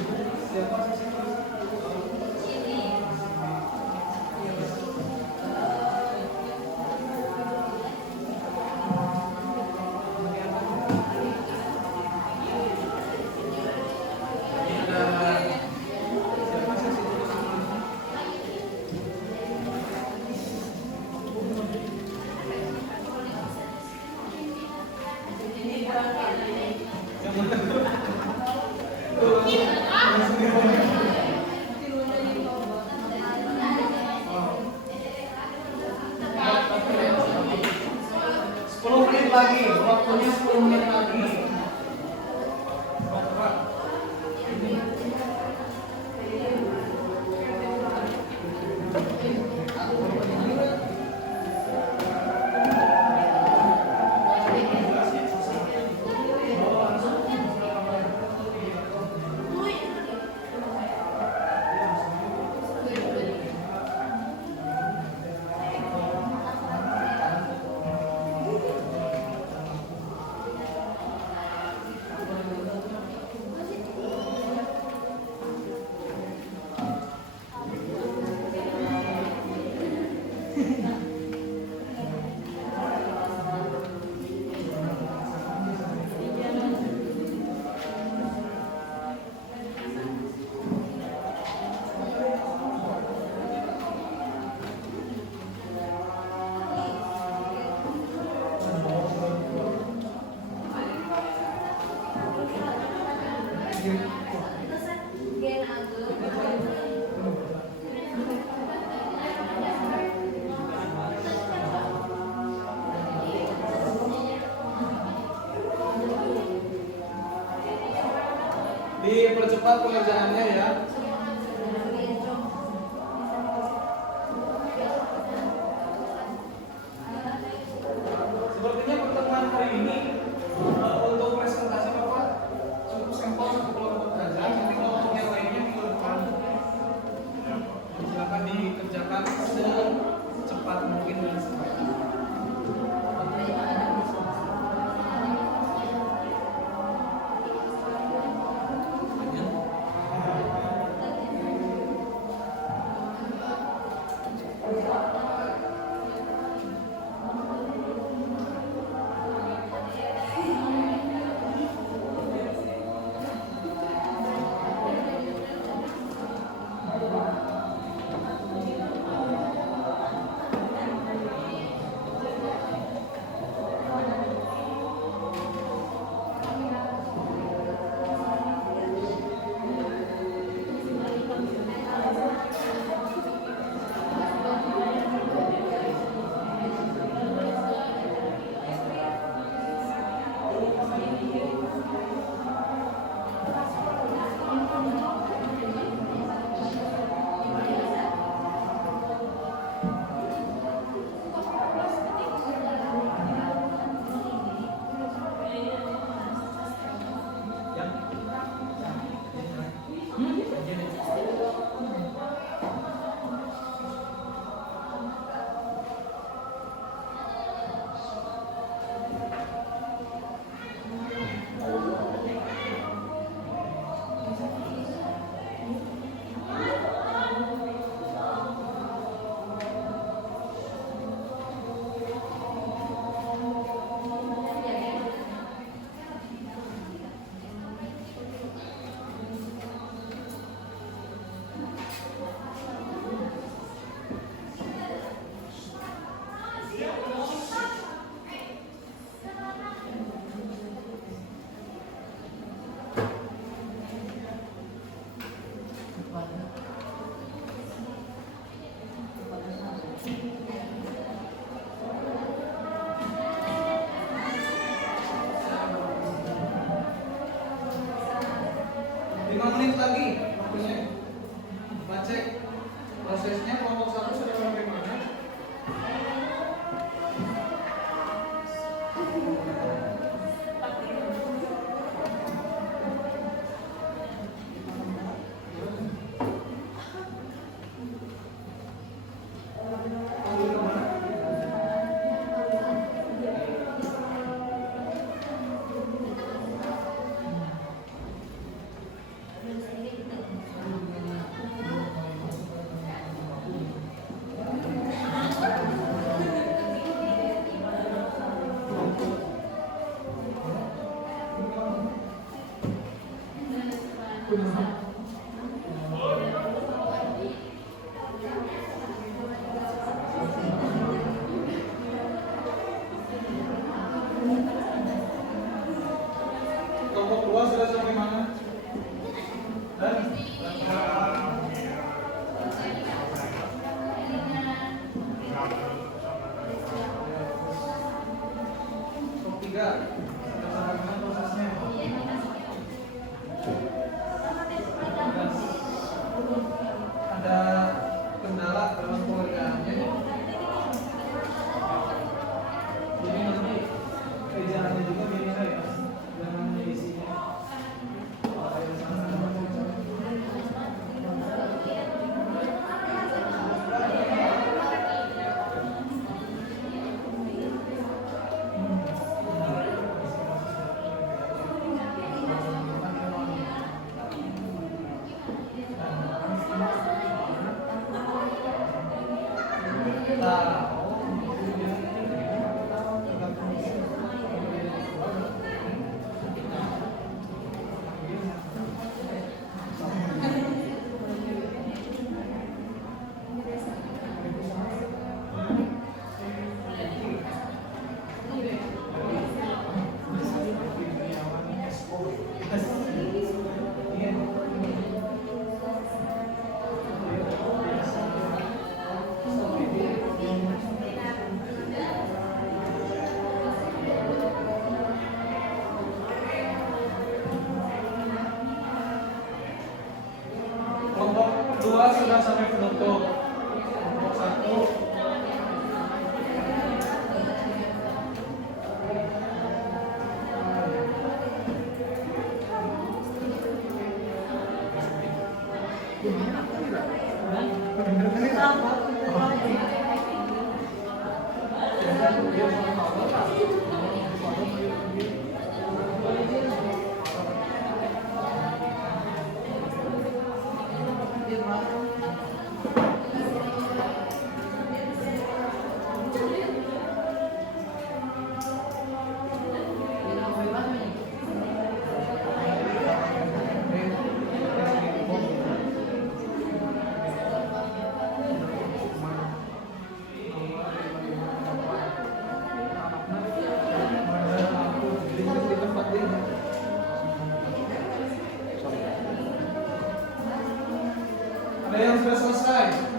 Siapa sih? Lagi, waktunya 10 menit lagi. Dipercepat pengerjaannya ya. Sepertinya pertemuan hari ini untuk presentasi Bapak cukup sampel satu kelompok saja. Nanti kelompok yang lainnya minggu depan. Silakan dikerjakan secepat mungkin dan sebaik. Menit lagi waktunya. Kita cek prosesnya kelompok 1 sudah sampai mana. Kelompok 2 sudah sampai penutup. Kelompok 1 ada yang sudah selesai.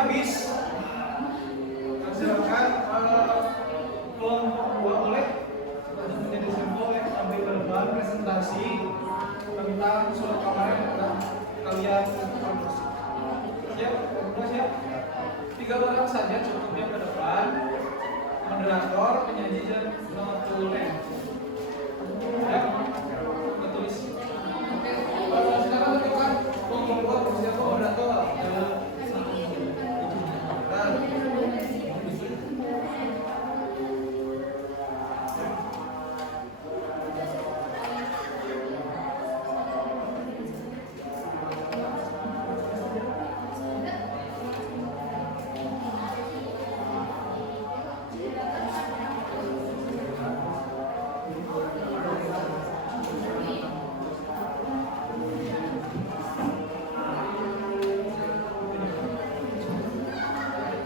habis. Silakan kelompok 2 boleh menjadi sampel yang sampai ke depan presentasi tentang surat kabar yang telah kalian promosi. Siap? Siap? 3 orang saja cukup yang ke depan. Moderator, penyanyi dan notulen. Ya, tertulis. Oke, silakan tentukan kelompok siapa moderator.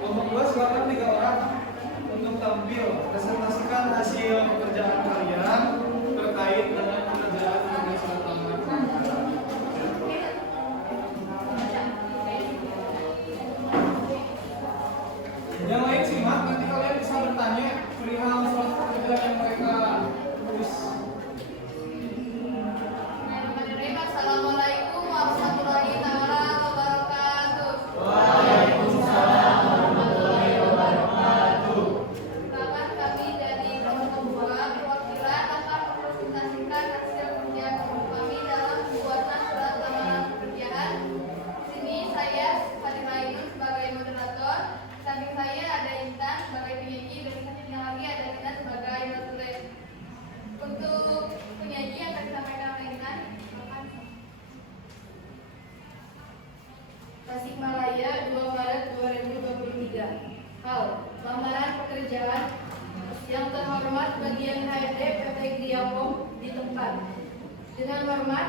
Kelompok 2 silakan 3 orang untuk tampil presentasikan hasil pekerjaan kalian terkait dengan pekerjaan mengenai surat lamaran pekerjaan. Yang lain simak, nanti kalian bisa bertanya perihal surat pekerjaan yang mereka tulis. Bismillahirrahmanirrahim. Assalamualaikum warahmatullahi wabarakatuh. Kawan kami dari kelompok 2 perwakilan akan mempresentasikan hasil kerja kelompok kami dalam pembuatan surat lamaran pekerjaan. Di sini saya Fatimah Ainun sebagai moderator, samping saya ada Intan sebagai penyanyi dan satunya lagi ada Rina sebagai notulen. Untuk penyanyi yang akan disampaikan oleh Intan, silakan. Tasikmalaya 2 Maret 2023. Hal lamaran pekerjaan. Yang terhormat bagian HRD PT Griapom di tempat. Dengan hormat,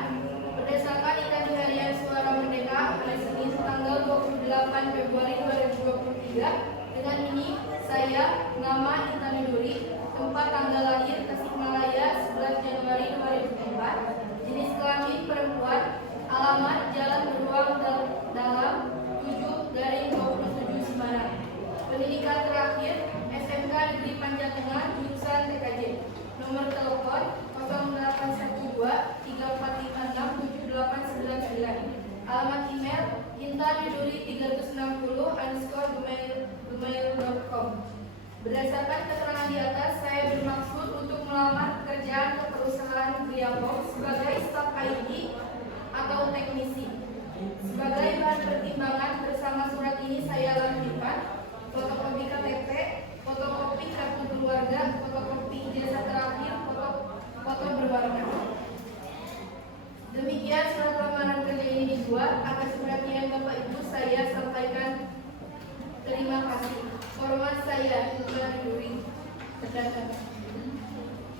berdasarkan Ikatan Harian Suara Merdeka hari Senin tanggal 28 Februari 2023, dengan ini saya, nama Intan Nururi, tempat tanggal lahir Tasikmalaya 11 Januari 2004, jenis kelamin perempuan, alamat Jalan Beruang Dalam 7/27 Semarang. Pendidikan terakhir SMK Negeri Panjatengah jurusan TKJ. Nomor telepon 0812 3456 7899. Alamat email intaniduri360_gmail.com. Berdasarkan keterangan di atas, saya bermaksud untuk melamar pekerjaan ke perusahaan Griapom sebagai staf IT atau teknisi. Sebagai bahan pertimbangan bersama surat ini saya lampirkan fotokopi KTP, fotokopi kartu keluarga, fotokopi ijazah terakhir, foto berwarna. Demikian surat lamaran kerja ini dibuat. Atas perhatian Bapak Ibu saya sampaikan terima kasih. Hormat saya Intan Nururi.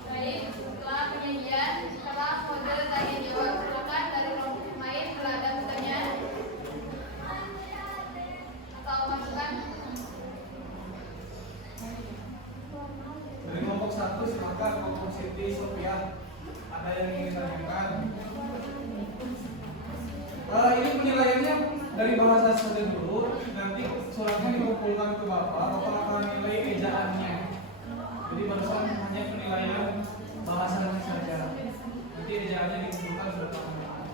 Baik, setelah penyajian, setelah model tanya jawab, silakan dari kelompok main bila ada pertanyaan atau masukan. Dari kelompok 1 silakan kelompok Siti Sofian. Ada yang ingin ditanyakan? Ini penilaiannya dari bahasa saja dulu. Nanti suratnya dikumpulkan ke Bapak akan nilai ejaannya. Jadi barusan hanya penilaian bahasanya saja. Nanti ejaannya dikumpulkan sudah Bapak.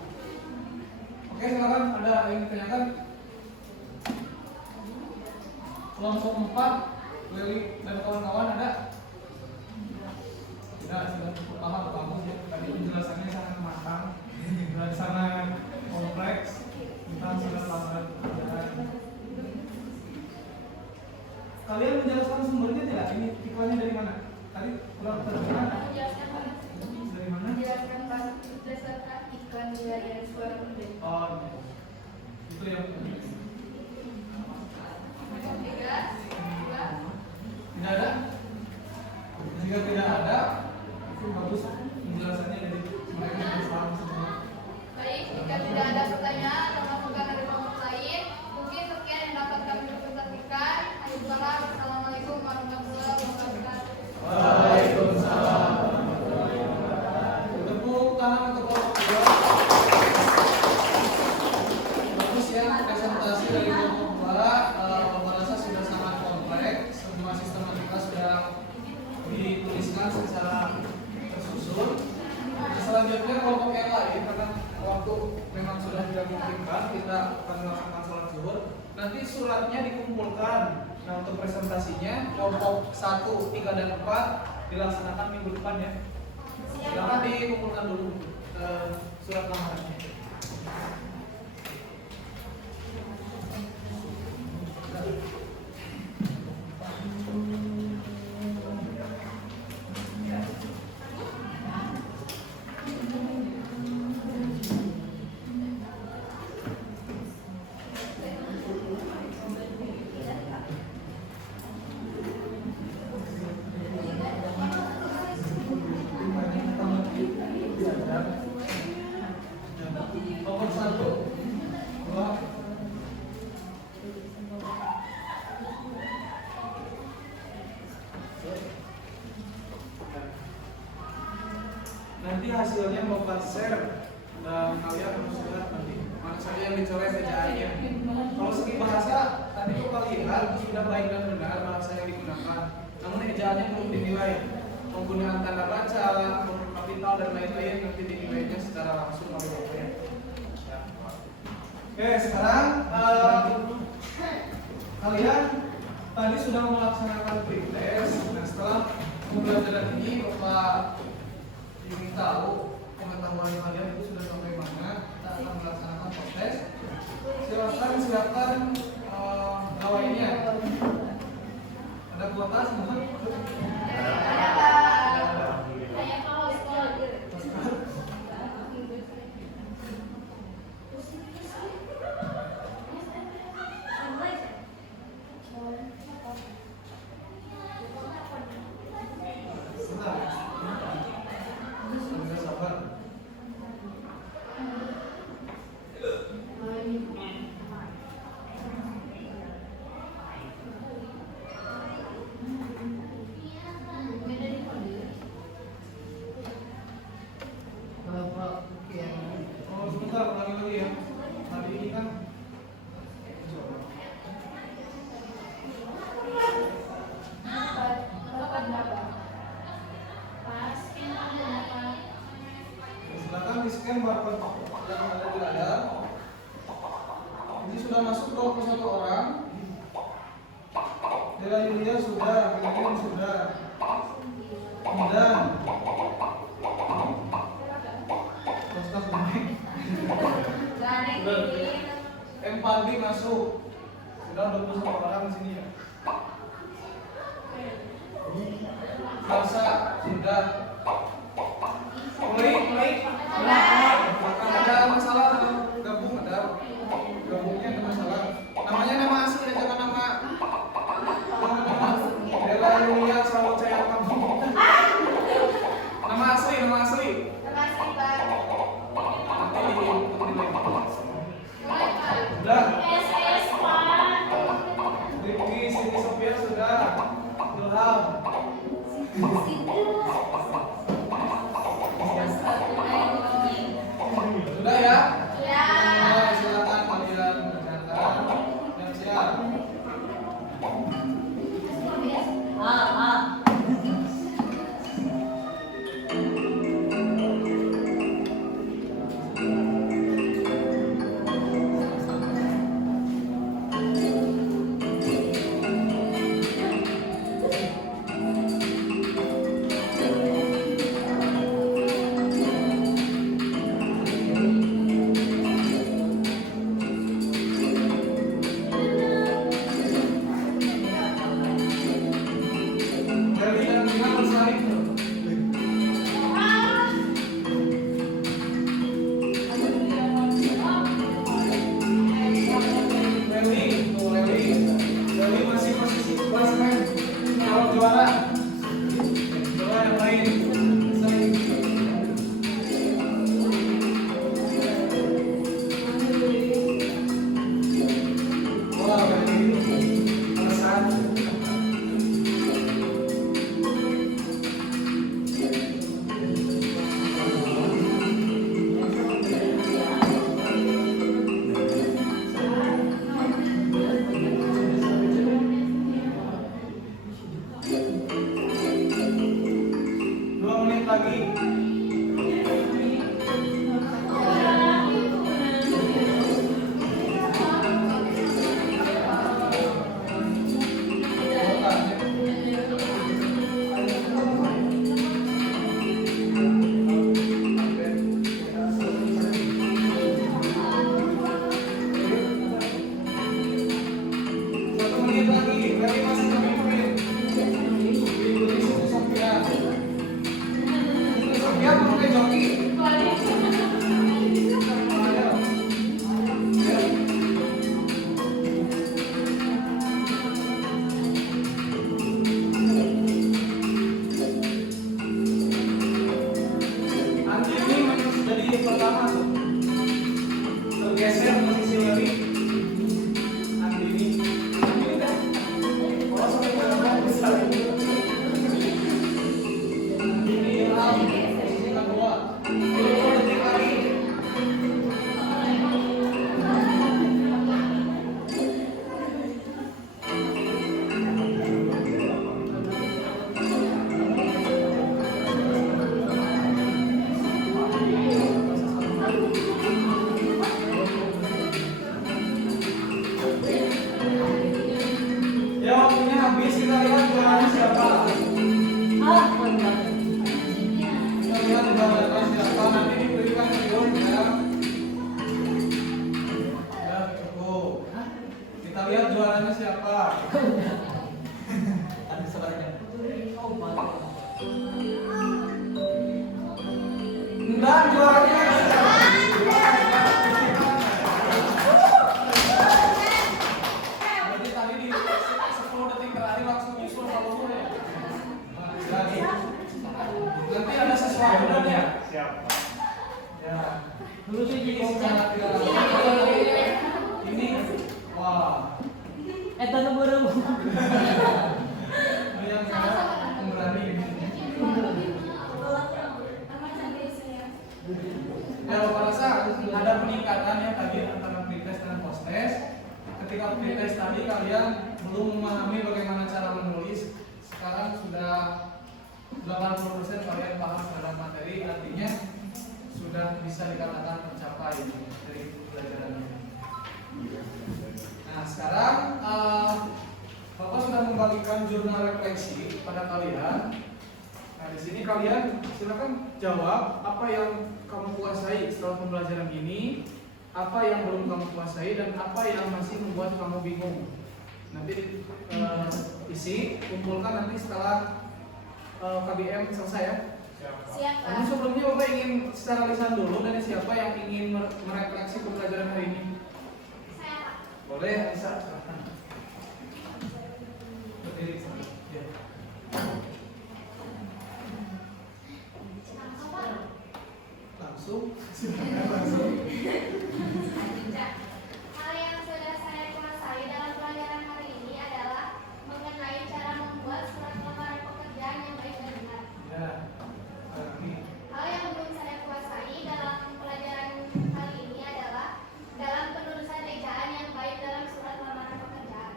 Oke, silakan. Ada yang ditanyakan? Kelompok 4, Leli dan kawan-kawan ada? Tidak, sudah cukup paham kamu. Tadi penjelasannya sangat matang dan sangat kompleks tentang surat lamaran pekerjaan. Kalian menjelaskan sumbernya tidak? Ini iklannya dari mana? Tadi kurang terdengar. Menjelaskan Pak. Dari mana? Menjelaskan Pak berdasarkan iklan di Harian Suara Merdeka. Oh, itu yang Tiga, dua. tidak ada. Jika tidak ada, itu bagus penjelasannya dari mereka yang paham semua. Baik, jika tidak ada pertanyaan atau masukan dari kelompok lain, mungkin sekian yang dapat kami presentasikan. Assalamualaikum warahmatullahi wabarakatuh. Waalaikumsalam. Tepuk tangan untuk kelompok 2. Bagus ya presentasi dari kelompok 2. suratnya dikumpulkan. Nah, untuk presentasinya kelompok 1, 3, dan 4 dilaksanakan minggu depan ya. Silakan dikumpulkan dulu surat lamarannya. Kelompok 1, 2, nanti hasilnya mau share dan kalian harus lihat nanti mana saja yang dicoret ejaannya. Kalau segi bahasa tadi tuh kalian sudah baik dan benar bahasa yang digunakan, namun ejaannya belum dinilai. Penggunaan tanda baca, huruf kapital dan lain-lain nanti dinilainya secara langsung oleh Bapak ya. Oke, sekarang kalian tadi sudah melaksanakan pretest. Nah, setelah pembelajaran ini Bapak ingin tahu pengetahuan kalian itu sudah sampai mana. Kita akan melaksanakan proses. Silakan gawainya. Ada kuota semua? Oh, sebentar, ulangi lagi ya. Tadi ini kan silakan di scan barcode yang ada di layar. Ini sudah masuk 21 orang. Dela Yulia sudah, Kevin sudah. Dan Ustaz naik. Empati masuk. Sudah 21 orang di sini ya. Salsa sudah. Mulai. Ada masalah gabung ada. Gabungnya ada masalah. Namanya nama asli ya, jangan nama Dela Yulia selalu saya kamu. Nama asli. Nanti dinilai. Udah. Rifki pertama tuh tergeser posisi lebih Andini. Oh, sampai berapa besar ini? Andini Ilham posisi kedua. 20 detik lagi. Ya, waktunya habis. Kita lihat juaranya siapa. Kita lihat juaranya siapa. Nanti diberikan film ya. Ya, cukup. Kita lihat juaranya siapa. Ada sebenarnya. Enggak, juaranya berarti tadi di 10 detik terakhir langsung nyusul kalau ya. Lagi. Nanti ada sesuatu dan ya. Siapa? Ya. Dulu sih ini secara tidak langsung. Ini wah. Eta nu beureum. Ini yang sangat pemberani. Ya, Bapak rasa ada peningkatan ya tadi antara pretest dan posttest. Ketika pretest tadi kalian belum memahami bagaimana cara menulis, sekarang sudah 80% kalian paham terhadap materi, artinya sudah bisa dikatakan tercapai dari pelajaran ini. Nah, sekarang Bapak sudah membagikan jurnal refleksi pada kalian. Nah, di sini kalian silakan jawab apa yang kamu kuasai setelah pembelajaran ini, apa yang belum kamu kuasai, dan apa yang masih membuat kamu bingung. Nanti isi, kumpulkan nanti setelah KBM selesai ya. Siap, Pak. Namun sebelumnya Bapak ingin secara lisan dulu dari siapa yang ingin merefleksi pembelajaran hari ini. Saya, Pak. Boleh, bisa. Silahkan. Berdiri. Ya. Langsung. Silakan langsung. Hal yang sudah saya kuasai dalam pelajaran hari ini adalah mengenai cara membuat surat lamaran pekerjaan yang baik dan benar. Ya. Lagi. Hal yang belum saya kuasai dalam pelajaran kali ini adalah dalam penulisan ejaan yang baik dalam surat lamaran pekerjaan.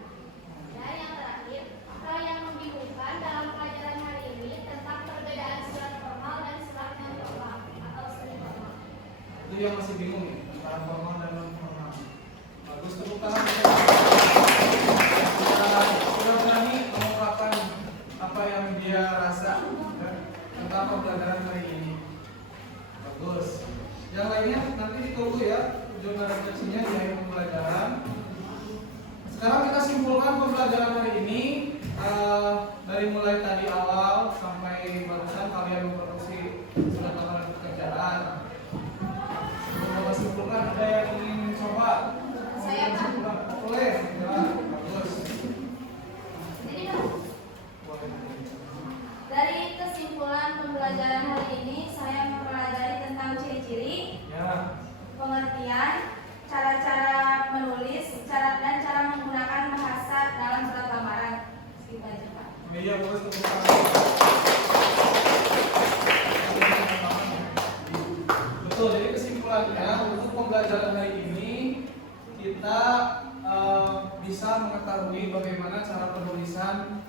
Dan yang terakhir, hal yang membingungkan dalam pelajaran hari ini tentang perbedaan surat formal dan surat non formal atau semi formal. Itu yang masih bingung ya antara formal dan non formal. Bagus, tepuk tangan. Sudah berani mengungkapkan apa yang dia rasa ya, tentang pembelajaran hari ini. Bagus. Yang lainnya nanti ditunggu ya jurnal refleksinya di akhir pembelajaran. Sekarang kita simpulkan pembelajaran hari ini dari mulai tadi awal sampai barusan kalian memproduksi surat lamaran pekerjaan. Sebelum simpulkan ada yang ingin coba? Saya, Pak. Boleh, ya, bagus. Jadi, Pak, Boleh. dari kesimpulan pembelajaran hari ini, saya mempelajari tentang ciri-ciri, Ya, pengertian, cara-cara menulis, dan cara menggunakan bahasa dalam surat lamaran. Segitu aja, Pak. iya bagus, tepuk tangan. Betul, jadi kesimpulannya untuk pembelajaran hari ini kita bisa mengetahui bagaimana cara penulisan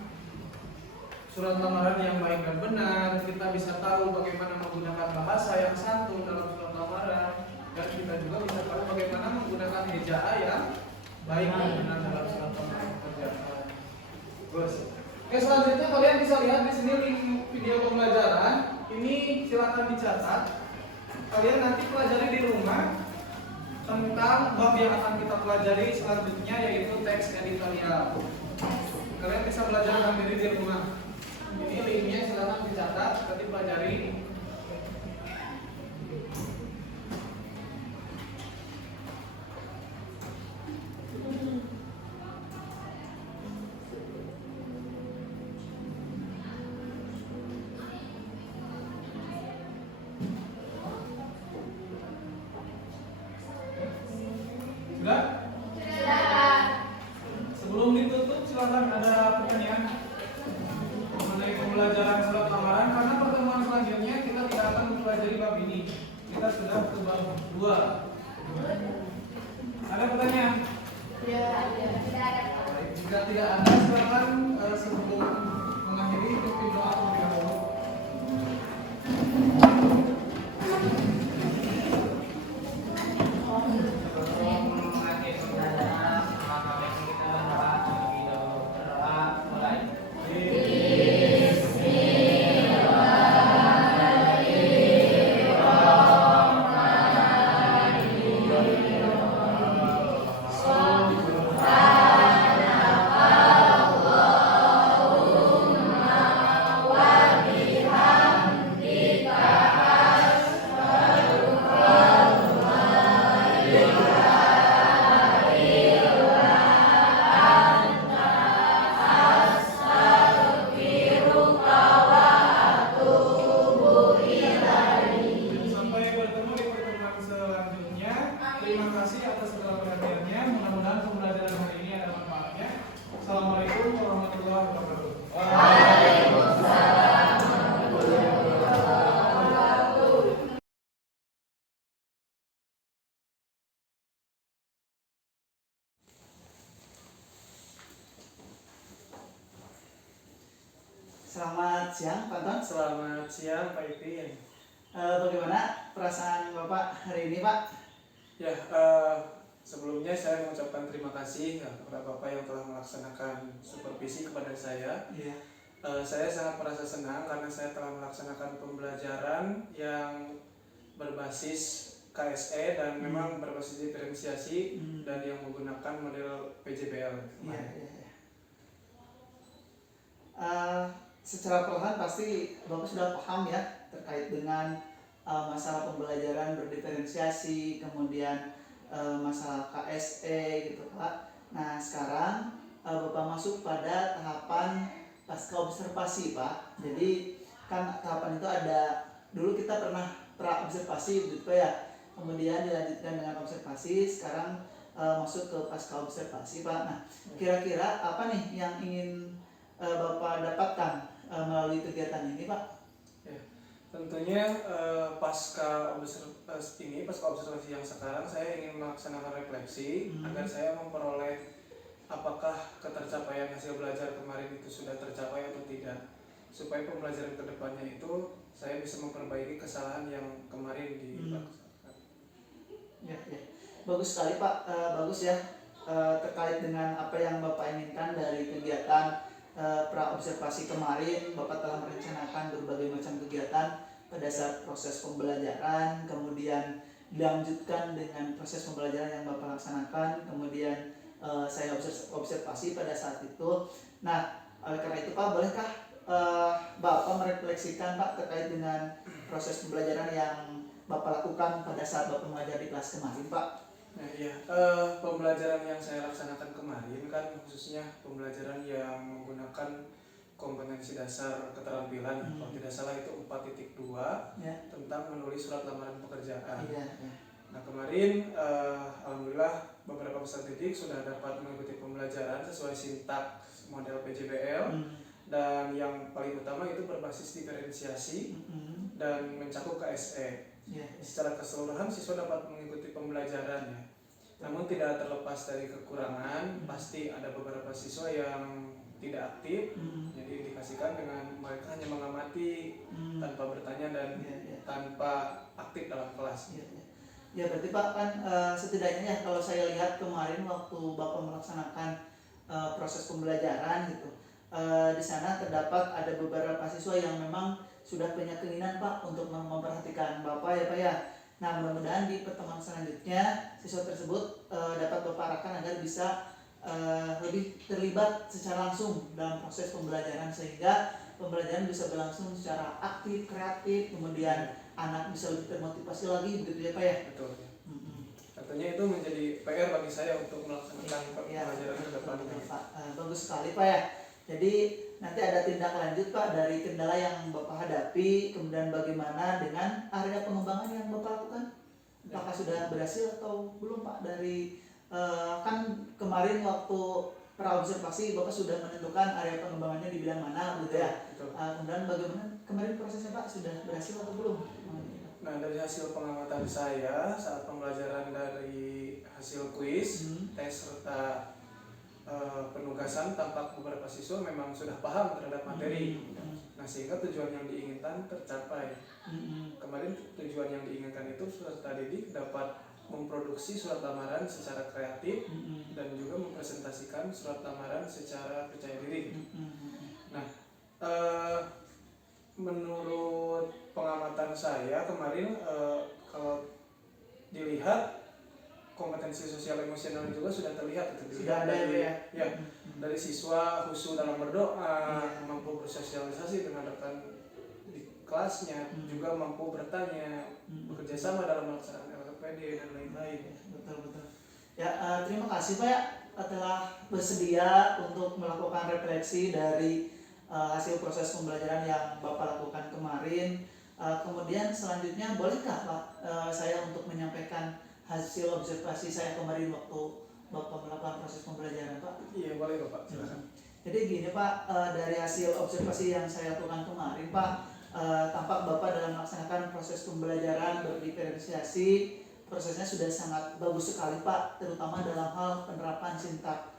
surat lamaran yang baik dan benar. Kita bisa tahu bagaimana menggunakan bahasa yang santun dalam surat lamaran, dan kita juga bisa tahu bagaimana menggunakan ejaan yang baik dan benar dalam surat lamaran pekerjaan. Terus, oke, selanjutnya kalian bisa lihat di sini link video pembelajaran. Ini silakan dicatat. Kalian nanti pelajari di rumah tentang bab yang akan kita pelajari selanjutnya, yaitu teks editorial. Kalian bisa belajar sendiri di rumah. Ini linknya silakan dicatat, nanti pelajari. Dua. Ada pertanyaan? Tidak ada. Baik, jika tidak ada, silakan sebelum mengakhiri pimpin doa terlebih dahulu. Sebelum mengakhiri pembelajaran, maka baiknya kita berdoa terlebih dahulu. Berdoa mulai. Sampai bertemu di pertemuan selanjutnya. Terima kasih atas segala perhatiannya. Mudah-mudahan pembelajaran hari ini ada manfaatnya. Assalamualaikum warahmatullahi wabarakatuh. Selamat siang Pak Anton. Selamat siang Pak Ipin. Bagaimana perasaan Bapak hari ini Pak? Ya, sebelumnya saya mengucapkan terima kasih kepada Bapak yang telah melaksanakan supervisi kepada saya. Iya. Saya sangat merasa senang karena saya telah melaksanakan pembelajaran yang berbasis KSE dan memang berbasis diferensiasi dan yang menggunakan model PJBL. Iya, iya, iya. Secara perlahan pasti Bapak sudah paham ya terkait dengan masalah pembelajaran berdiferensiasi, kemudian masalah KSE gitu Pak. Nah sekarang Bapak masuk pada tahapan pasca observasi Pak. Jadi kan tahapan itu ada, dulu kita pernah pra observasi begitu ya, kemudian dilanjutkan dengan observasi, sekarang masuk ke pasca observasi Pak. Nah kira-kira apa nih yang ingin Bapak dapatkan melalui kegiatan ini Pak? Ya, tentunya pasca observasi yang sekarang saya ingin melaksanakan refleksi agar saya memperoleh apakah ketercapaian hasil belajar kemarin itu sudah tercapai atau tidak, supaya pembelajaran kedepannya itu saya bisa memperbaiki kesalahan yang kemarin dilaksanakan. Ya, ya. Bagus sekali Pak, bagus ya terkait dengan apa yang Bapak inginkan dari kegiatan pra observasi kemarin. Bapak telah merencanakan berbagai macam kegiatan pada saat proses pembelajaran, kemudian dilanjutkan dengan proses pembelajaran yang Bapak laksanakan, kemudian saya observasi pada saat itu. Nah, oleh karena itu Pak, bolehkah Bapak merefleksikan Pak terkait dengan proses pembelajaran yang Bapak lakukan pada saat Bapak mengajar di kelas kemarin Pak? Nah, iya, pembelajaran yang saya laksanakan kemarin kan khususnya pembelajaran yang menggunakan kompetensi dasar keterampilan, kalau tidak salah itu 4.2 Ya. tentang menulis surat lamaran pekerjaan. Iya, iya. Nah kemarin alhamdulillah beberapa peserta didik sudah dapat mengikuti pembelajaran sesuai sintaks model PJBL dan yang paling utama itu berbasis diferensiasi dan mencakup KSE. Secara keseluruhan siswa dapat mengikuti pembelajaran ya. Namun tidak terlepas dari kekurangan, pasti ada beberapa siswa yang tidak aktif, jadi indikasikan dengan mereka hanya mengamati tanpa bertanya dan tanpa aktif dalam kelas. Ya berarti Pak kan setidaknya ya kalau saya lihat kemarin waktu Bapak melaksanakan proses pembelajaran gitu, di sana terdapat ada beberapa siswa yang memang sudah punya keinginan Pak untuk memperhatikan Bapak ya Pak ya. Nah mudah-mudahan di pertemuan selanjutnya siswa tersebut dapat Bapak arahkan agar bisa lebih terlibat secara langsung dalam proses pembelajaran sehingga pembelajaran bisa berlangsung secara aktif, kreatif, kemudian anak bisa lebih termotivasi lagi begitu ya Pak ya. Betul. Tentunya itu menjadi PR bagi saya untuk melaksanakan pembelajaran ke depannya. Bagus sekali Pak ya. Jadi nanti ada tindak lanjut Pak dari kendala yang Bapak hadapi, kemudian bagaimana dengan area pengembangan yang Bapak lakukan? Apakah sudah berhasil atau belum Pak? Dari kan kemarin waktu pra observasi Bapak sudah menentukan area pengembangannya di bidang mana gitu ya. Kemudian bagaimana kemarin prosesnya Pak, sudah berhasil atau belum? Nah, dari hasil pengamatan saya saat pembelajaran dari hasil kuis, tes serta penugasan, tampak beberapa siswa memang sudah paham terhadap materi. Nah, sehingga tujuan yang diinginkan tercapai. Kemarin tujuan yang diinginkan itu peserta didik dapat memproduksi surat lamaran secara kreatif dan juga mempresentasikan surat lamaran secara percaya diri. Nah, menurut pengamatan saya kemarin, kalau dilihat kompetensi sosial emosional juga sudah terlihat, Sudah ada ya. Dari siswa khusus dalam berdoa, mampu bersosialisasi dengan rekan di kelasnya, juga mampu bertanya, bekerja sama dalam melaksanakan LPD dan lain-lain. Betul. Ya, terima kasih Pak ya, telah bersedia untuk melakukan refleksi dari hasil proses pembelajaran yang Bapak lakukan kemarin. Kemudian selanjutnya bolehkah Pak saya untuk menyampaikan hasil observasi saya kemarin waktu Bapak melakukan proses pembelajaran Pak? Iya, boleh Bapak, silakan. Jadi gini Pak, dari hasil observasi yang saya lakukan kemarin Pak, tampak Bapak dalam melaksanakan proses pembelajaran berdiferensiasi, prosesnya sudah sangat bagus sekali Pak, terutama dalam hal penerapan sintak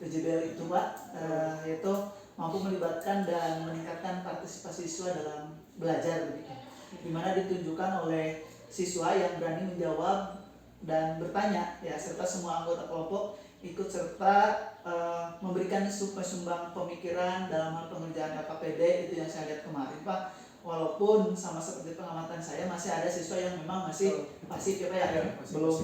PJBL itu Pak, yaitu mampu melibatkan dan meningkatkan partisipasi siswa dalam belajar begitu, dimana ditunjukkan oleh siswa yang berani menjawab dan bertanya ya, serta semua anggota kelompok ikut serta memberikan sumbang pemikiran dalam hal pengerjaan LKPD. Itu yang saya lihat kemarin Pak, walaupun sama seperti pengamatan saya masih ada siswa yang memang masih pasif ya Pak ya,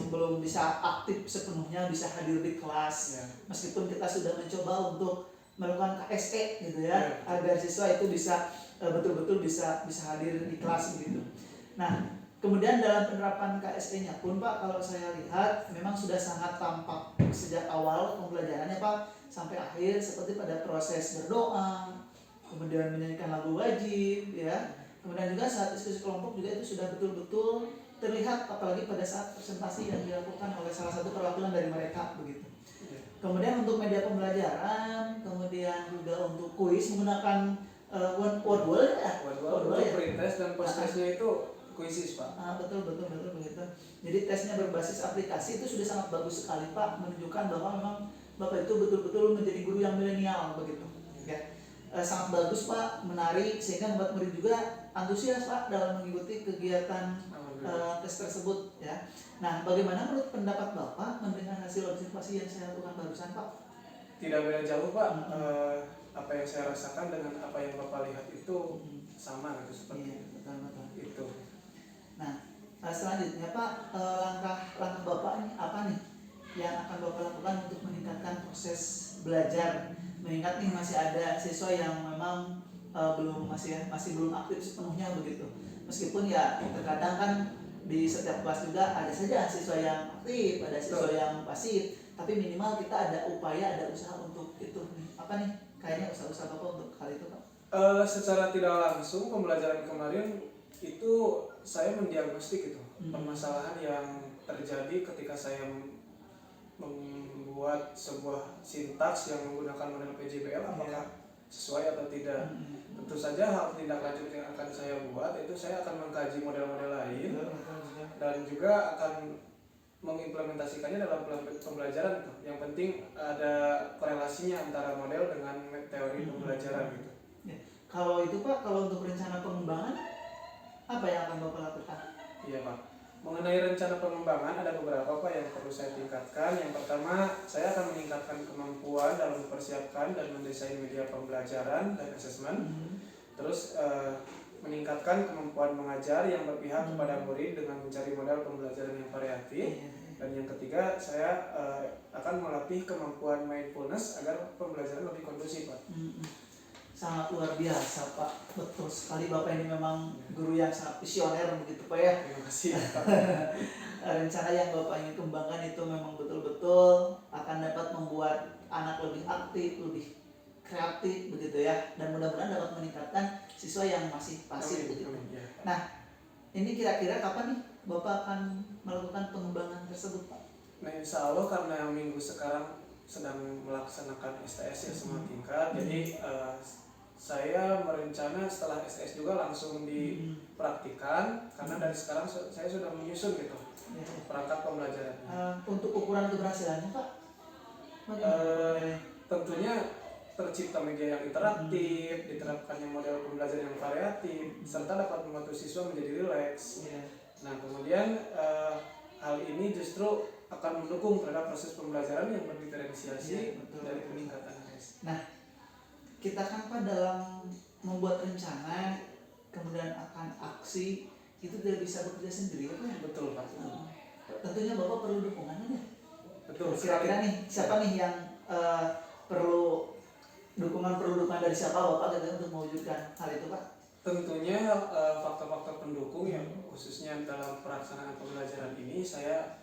belum bisa aktif sepenuhnya bisa hadir di kelas meskipun kita sudah mencoba untuk melakukan KSE gitu ya, agar siswa itu bisa betul-betul bisa hadir di kelas gitu. Nah, kemudian dalam penerapan KSE-nya pun Pak, kalau saya lihat memang sudah sangat tampak sejak awal pembelajarannya Pak sampai akhir, seperti pada proses berdoa, kemudian menyanyikan lagu wajib ya. Kemudian juga saat diskusi kelompok juga itu sudah betul-betul terlihat, apalagi pada saat presentasi yang dilakukan oleh salah satu perwakilan dari mereka begitu. Kemudian untuk media pembelajaran, kemudian juga untuk kuis menggunakan Wordwall ya. Wordwall pretest dan post-testnya itu kuisis Pak. Betul begitu. Jadi tesnya berbasis aplikasi itu sudah sangat bagus sekali Pak, menunjukkan bahwa memang Bapak itu betul-betul menjadi guru yang milenial begitu. Ya. Sangat bagus Pak, menarik sehingga membuat murid juga antusias Pak dalam mengikuti kegiatan tes tersebut ya. Nah, bagaimana menurut pendapat Bapak mendengar hasil observasi yang saya lakukan barusan Pak? Tidak beda jauh Pak. Apa yang saya rasakan dengan apa yang Bapak lihat itu sama gitu, seperti betul. itu. Nah, selanjutnya Pak, langkah Bapak ini apa nih yang akan Bapak lakukan untuk meningkatkan proses belajar? Mengingat nih masih ada siswa yang memang masih belum aktif sepenuhnya begitu. Meskipun ya terkadang kan di setiap kelas juga ada saja siswa yang aktif, ada siswa yang pasif, tapi minimal kita ada upaya, ada usaha untuk itu nih. Apa nih kayaknya usaha-usaha Bapak untuk hal itu Pak? Secara tidak langsung pembelajaran kemarin itu saya mendiagnostik itu permasalahan yang terjadi ketika saya membuat sebuah sintaks yang menggunakan model PJBL, apakah sesuai atau tidak. Tentu saja hal tindak lanjut yang akan saya buat itu saya akan mengkaji model-model lain dan juga akan mengimplementasikannya dalam pembelajaran itu. Yang penting ada korelasinya antara model dengan teori pembelajaran gitu. Ya. Kalau itu Pak, kalau untuk rencana pengembangan apa yang akan Bapak lakukan? Iya Pak. Mengenai rencana pengembangan ada beberapa Pak yang perlu saya tingkatkan. Yang pertama, saya akan meningkatkan kemampuan dalam mempersiapkan dan mendesain media pembelajaran dan asesmen. Terus meningkatkan kemampuan mengajar yang berpihak kepada murid dengan mencari model pembelajaran yang variatif. Dan yang ketiga, saya akan melatih kemampuan mindfulness agar pembelajaran lebih kondusif Pak. Sangat luar biasa Pak, betul sekali Bapak ini memang guru yang sangat visioner begitu Pak ya. Terima kasih Pak. Rencana yang Bapak ingin kembangkan itu memang betul-betul akan dapat membuat anak lebih aktif, lebih kreatif begitu ya, dan mudah-mudahan dapat meningkatkan siswa yang masih pasif begitu. Nah, ini kira-kira kapan nih Bapak akan melakukan pengembangan tersebut Pak? Nah, insya Allah karena minggu sekarang sedang melaksanakan STS ya semua tingkat, jadi saya merencana setelah STS juga langsung dipraktikan karena dari sekarang saya sudah menyusun gitu perangkat pembelajaran. Untuk ukuran keberhasilannya Pak, Tentunya tercipta media yang interaktif, diterapkannya model pembelajaran yang variatif, serta dapat membantu siswa menjadi rileks. Nah kemudian hal ini justru akan mendukung terhadap proses pembelajaran yang berdiferensiasi dari peningkatan AS. Nah, kita kan Pak dalam membuat rencana kemudian akan aksi itu tidak bisa bekerja sendiri ya Pak ya? Betul Pak. Tentunya Bapak perlu dukungannya ya. Betul. Kira-kira nih siapa nih yang perlu dukungan dari siapa Bapak gitu untuk mewujudkan hal itu Pak? Tentunya faktor-faktor pendukung yang khususnya dalam pelaksanaan pembelajaran ini saya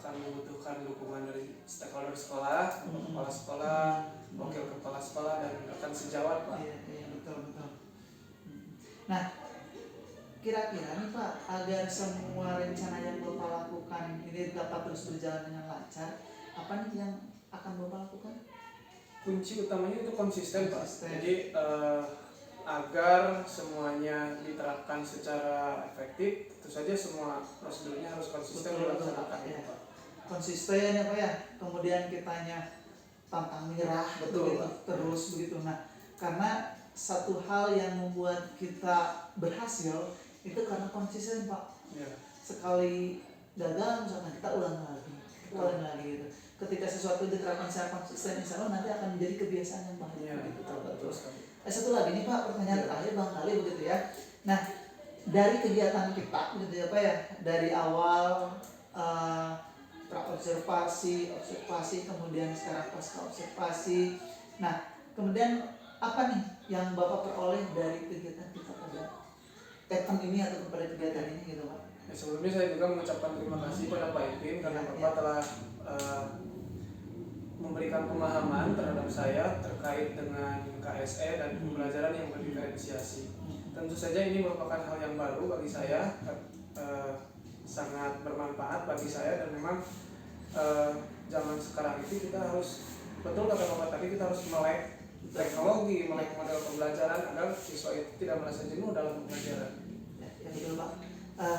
akan membutuhkan dukungan dari stakeholder sekolah, kepala sekolah, wakil kepala sekolah dan rekan sejawat Pak. Iya betul. Nah, kira-kira nih Pak, agar semua rencana yang Bapak lakukan ini dapat terus berjalan dengan lancar, apa nih yang akan Bapak lakukan? Kunci utamanya itu konsisten Pak. Jadi agar semuanya diterapkan secara efektif, tentu saja semua prosedurnya harus konsisten dilaksanakan ya Pak. Konsisten ya Pak ya, kemudian kitanya pantang menyerah betul terus begitu. Nah, karena satu hal yang membuat kita berhasil itu karena konsisten Pak. Sekali gagal misalkan kita ulang lagi gitu. Ketika sesuatu diterapkan secara konsisten, insya Allah nanti akan menjadi kebiasaan yang baik. Betul sekali. Satu lagi nih Pak, pertanyaan terakhir barangkali begitu ya. Nah, dari kegiatan kita gitu ya Pak ya, dari awal praobservasi, observasi, kemudian sekarang pasca observasi. Nah, kemudian apa nih yang Bapak peroleh dari kegiatan kita pada tahun ini atau pada kegiatan ini gitu Pak? Ya, sebelumnya saya juga mengucapkan terima kasih pada Pak Ipin karena Bapak telah memberikan pemahaman terhadap saya terkait dengan KSE dan pembelajaran yang berdiferensiasi. Tentu saja ini merupakan hal yang baru bagi saya, sangat bermanfaat bagi saya dan memang zaman sekarang itu kita harus, betul kata Bapak tadi, kita harus melek teknologi, melek model pembelajaran agar siswa itu tidak merasa jenuh dalam pembelajaran. Ya betul Pak.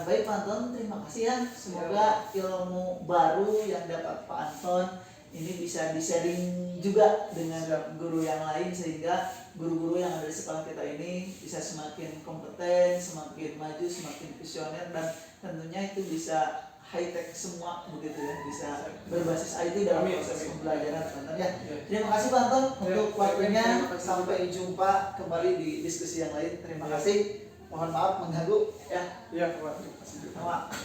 Baik Pak Anton, terima kasih ya. Semoga ilmu baru yang dapat Pak Anton ini bisa di-sharing juga dengan guru yang lain sehingga guru-guru yang ada di sekolah kita ini bisa semakin kompeten, semakin maju, semakin visioner dan tentunya itu bisa high tech semua begitu ya, bisa berbasis IT dalam proses pembelajaran teman-teman ya. Terima kasih Pak Anton untuk waktunya. Sampai jumpa kembali di diskusi yang lain. Terima kasih. Mohon maaf mengganggu ya. Iya Pak. Terima kasih. Maaf.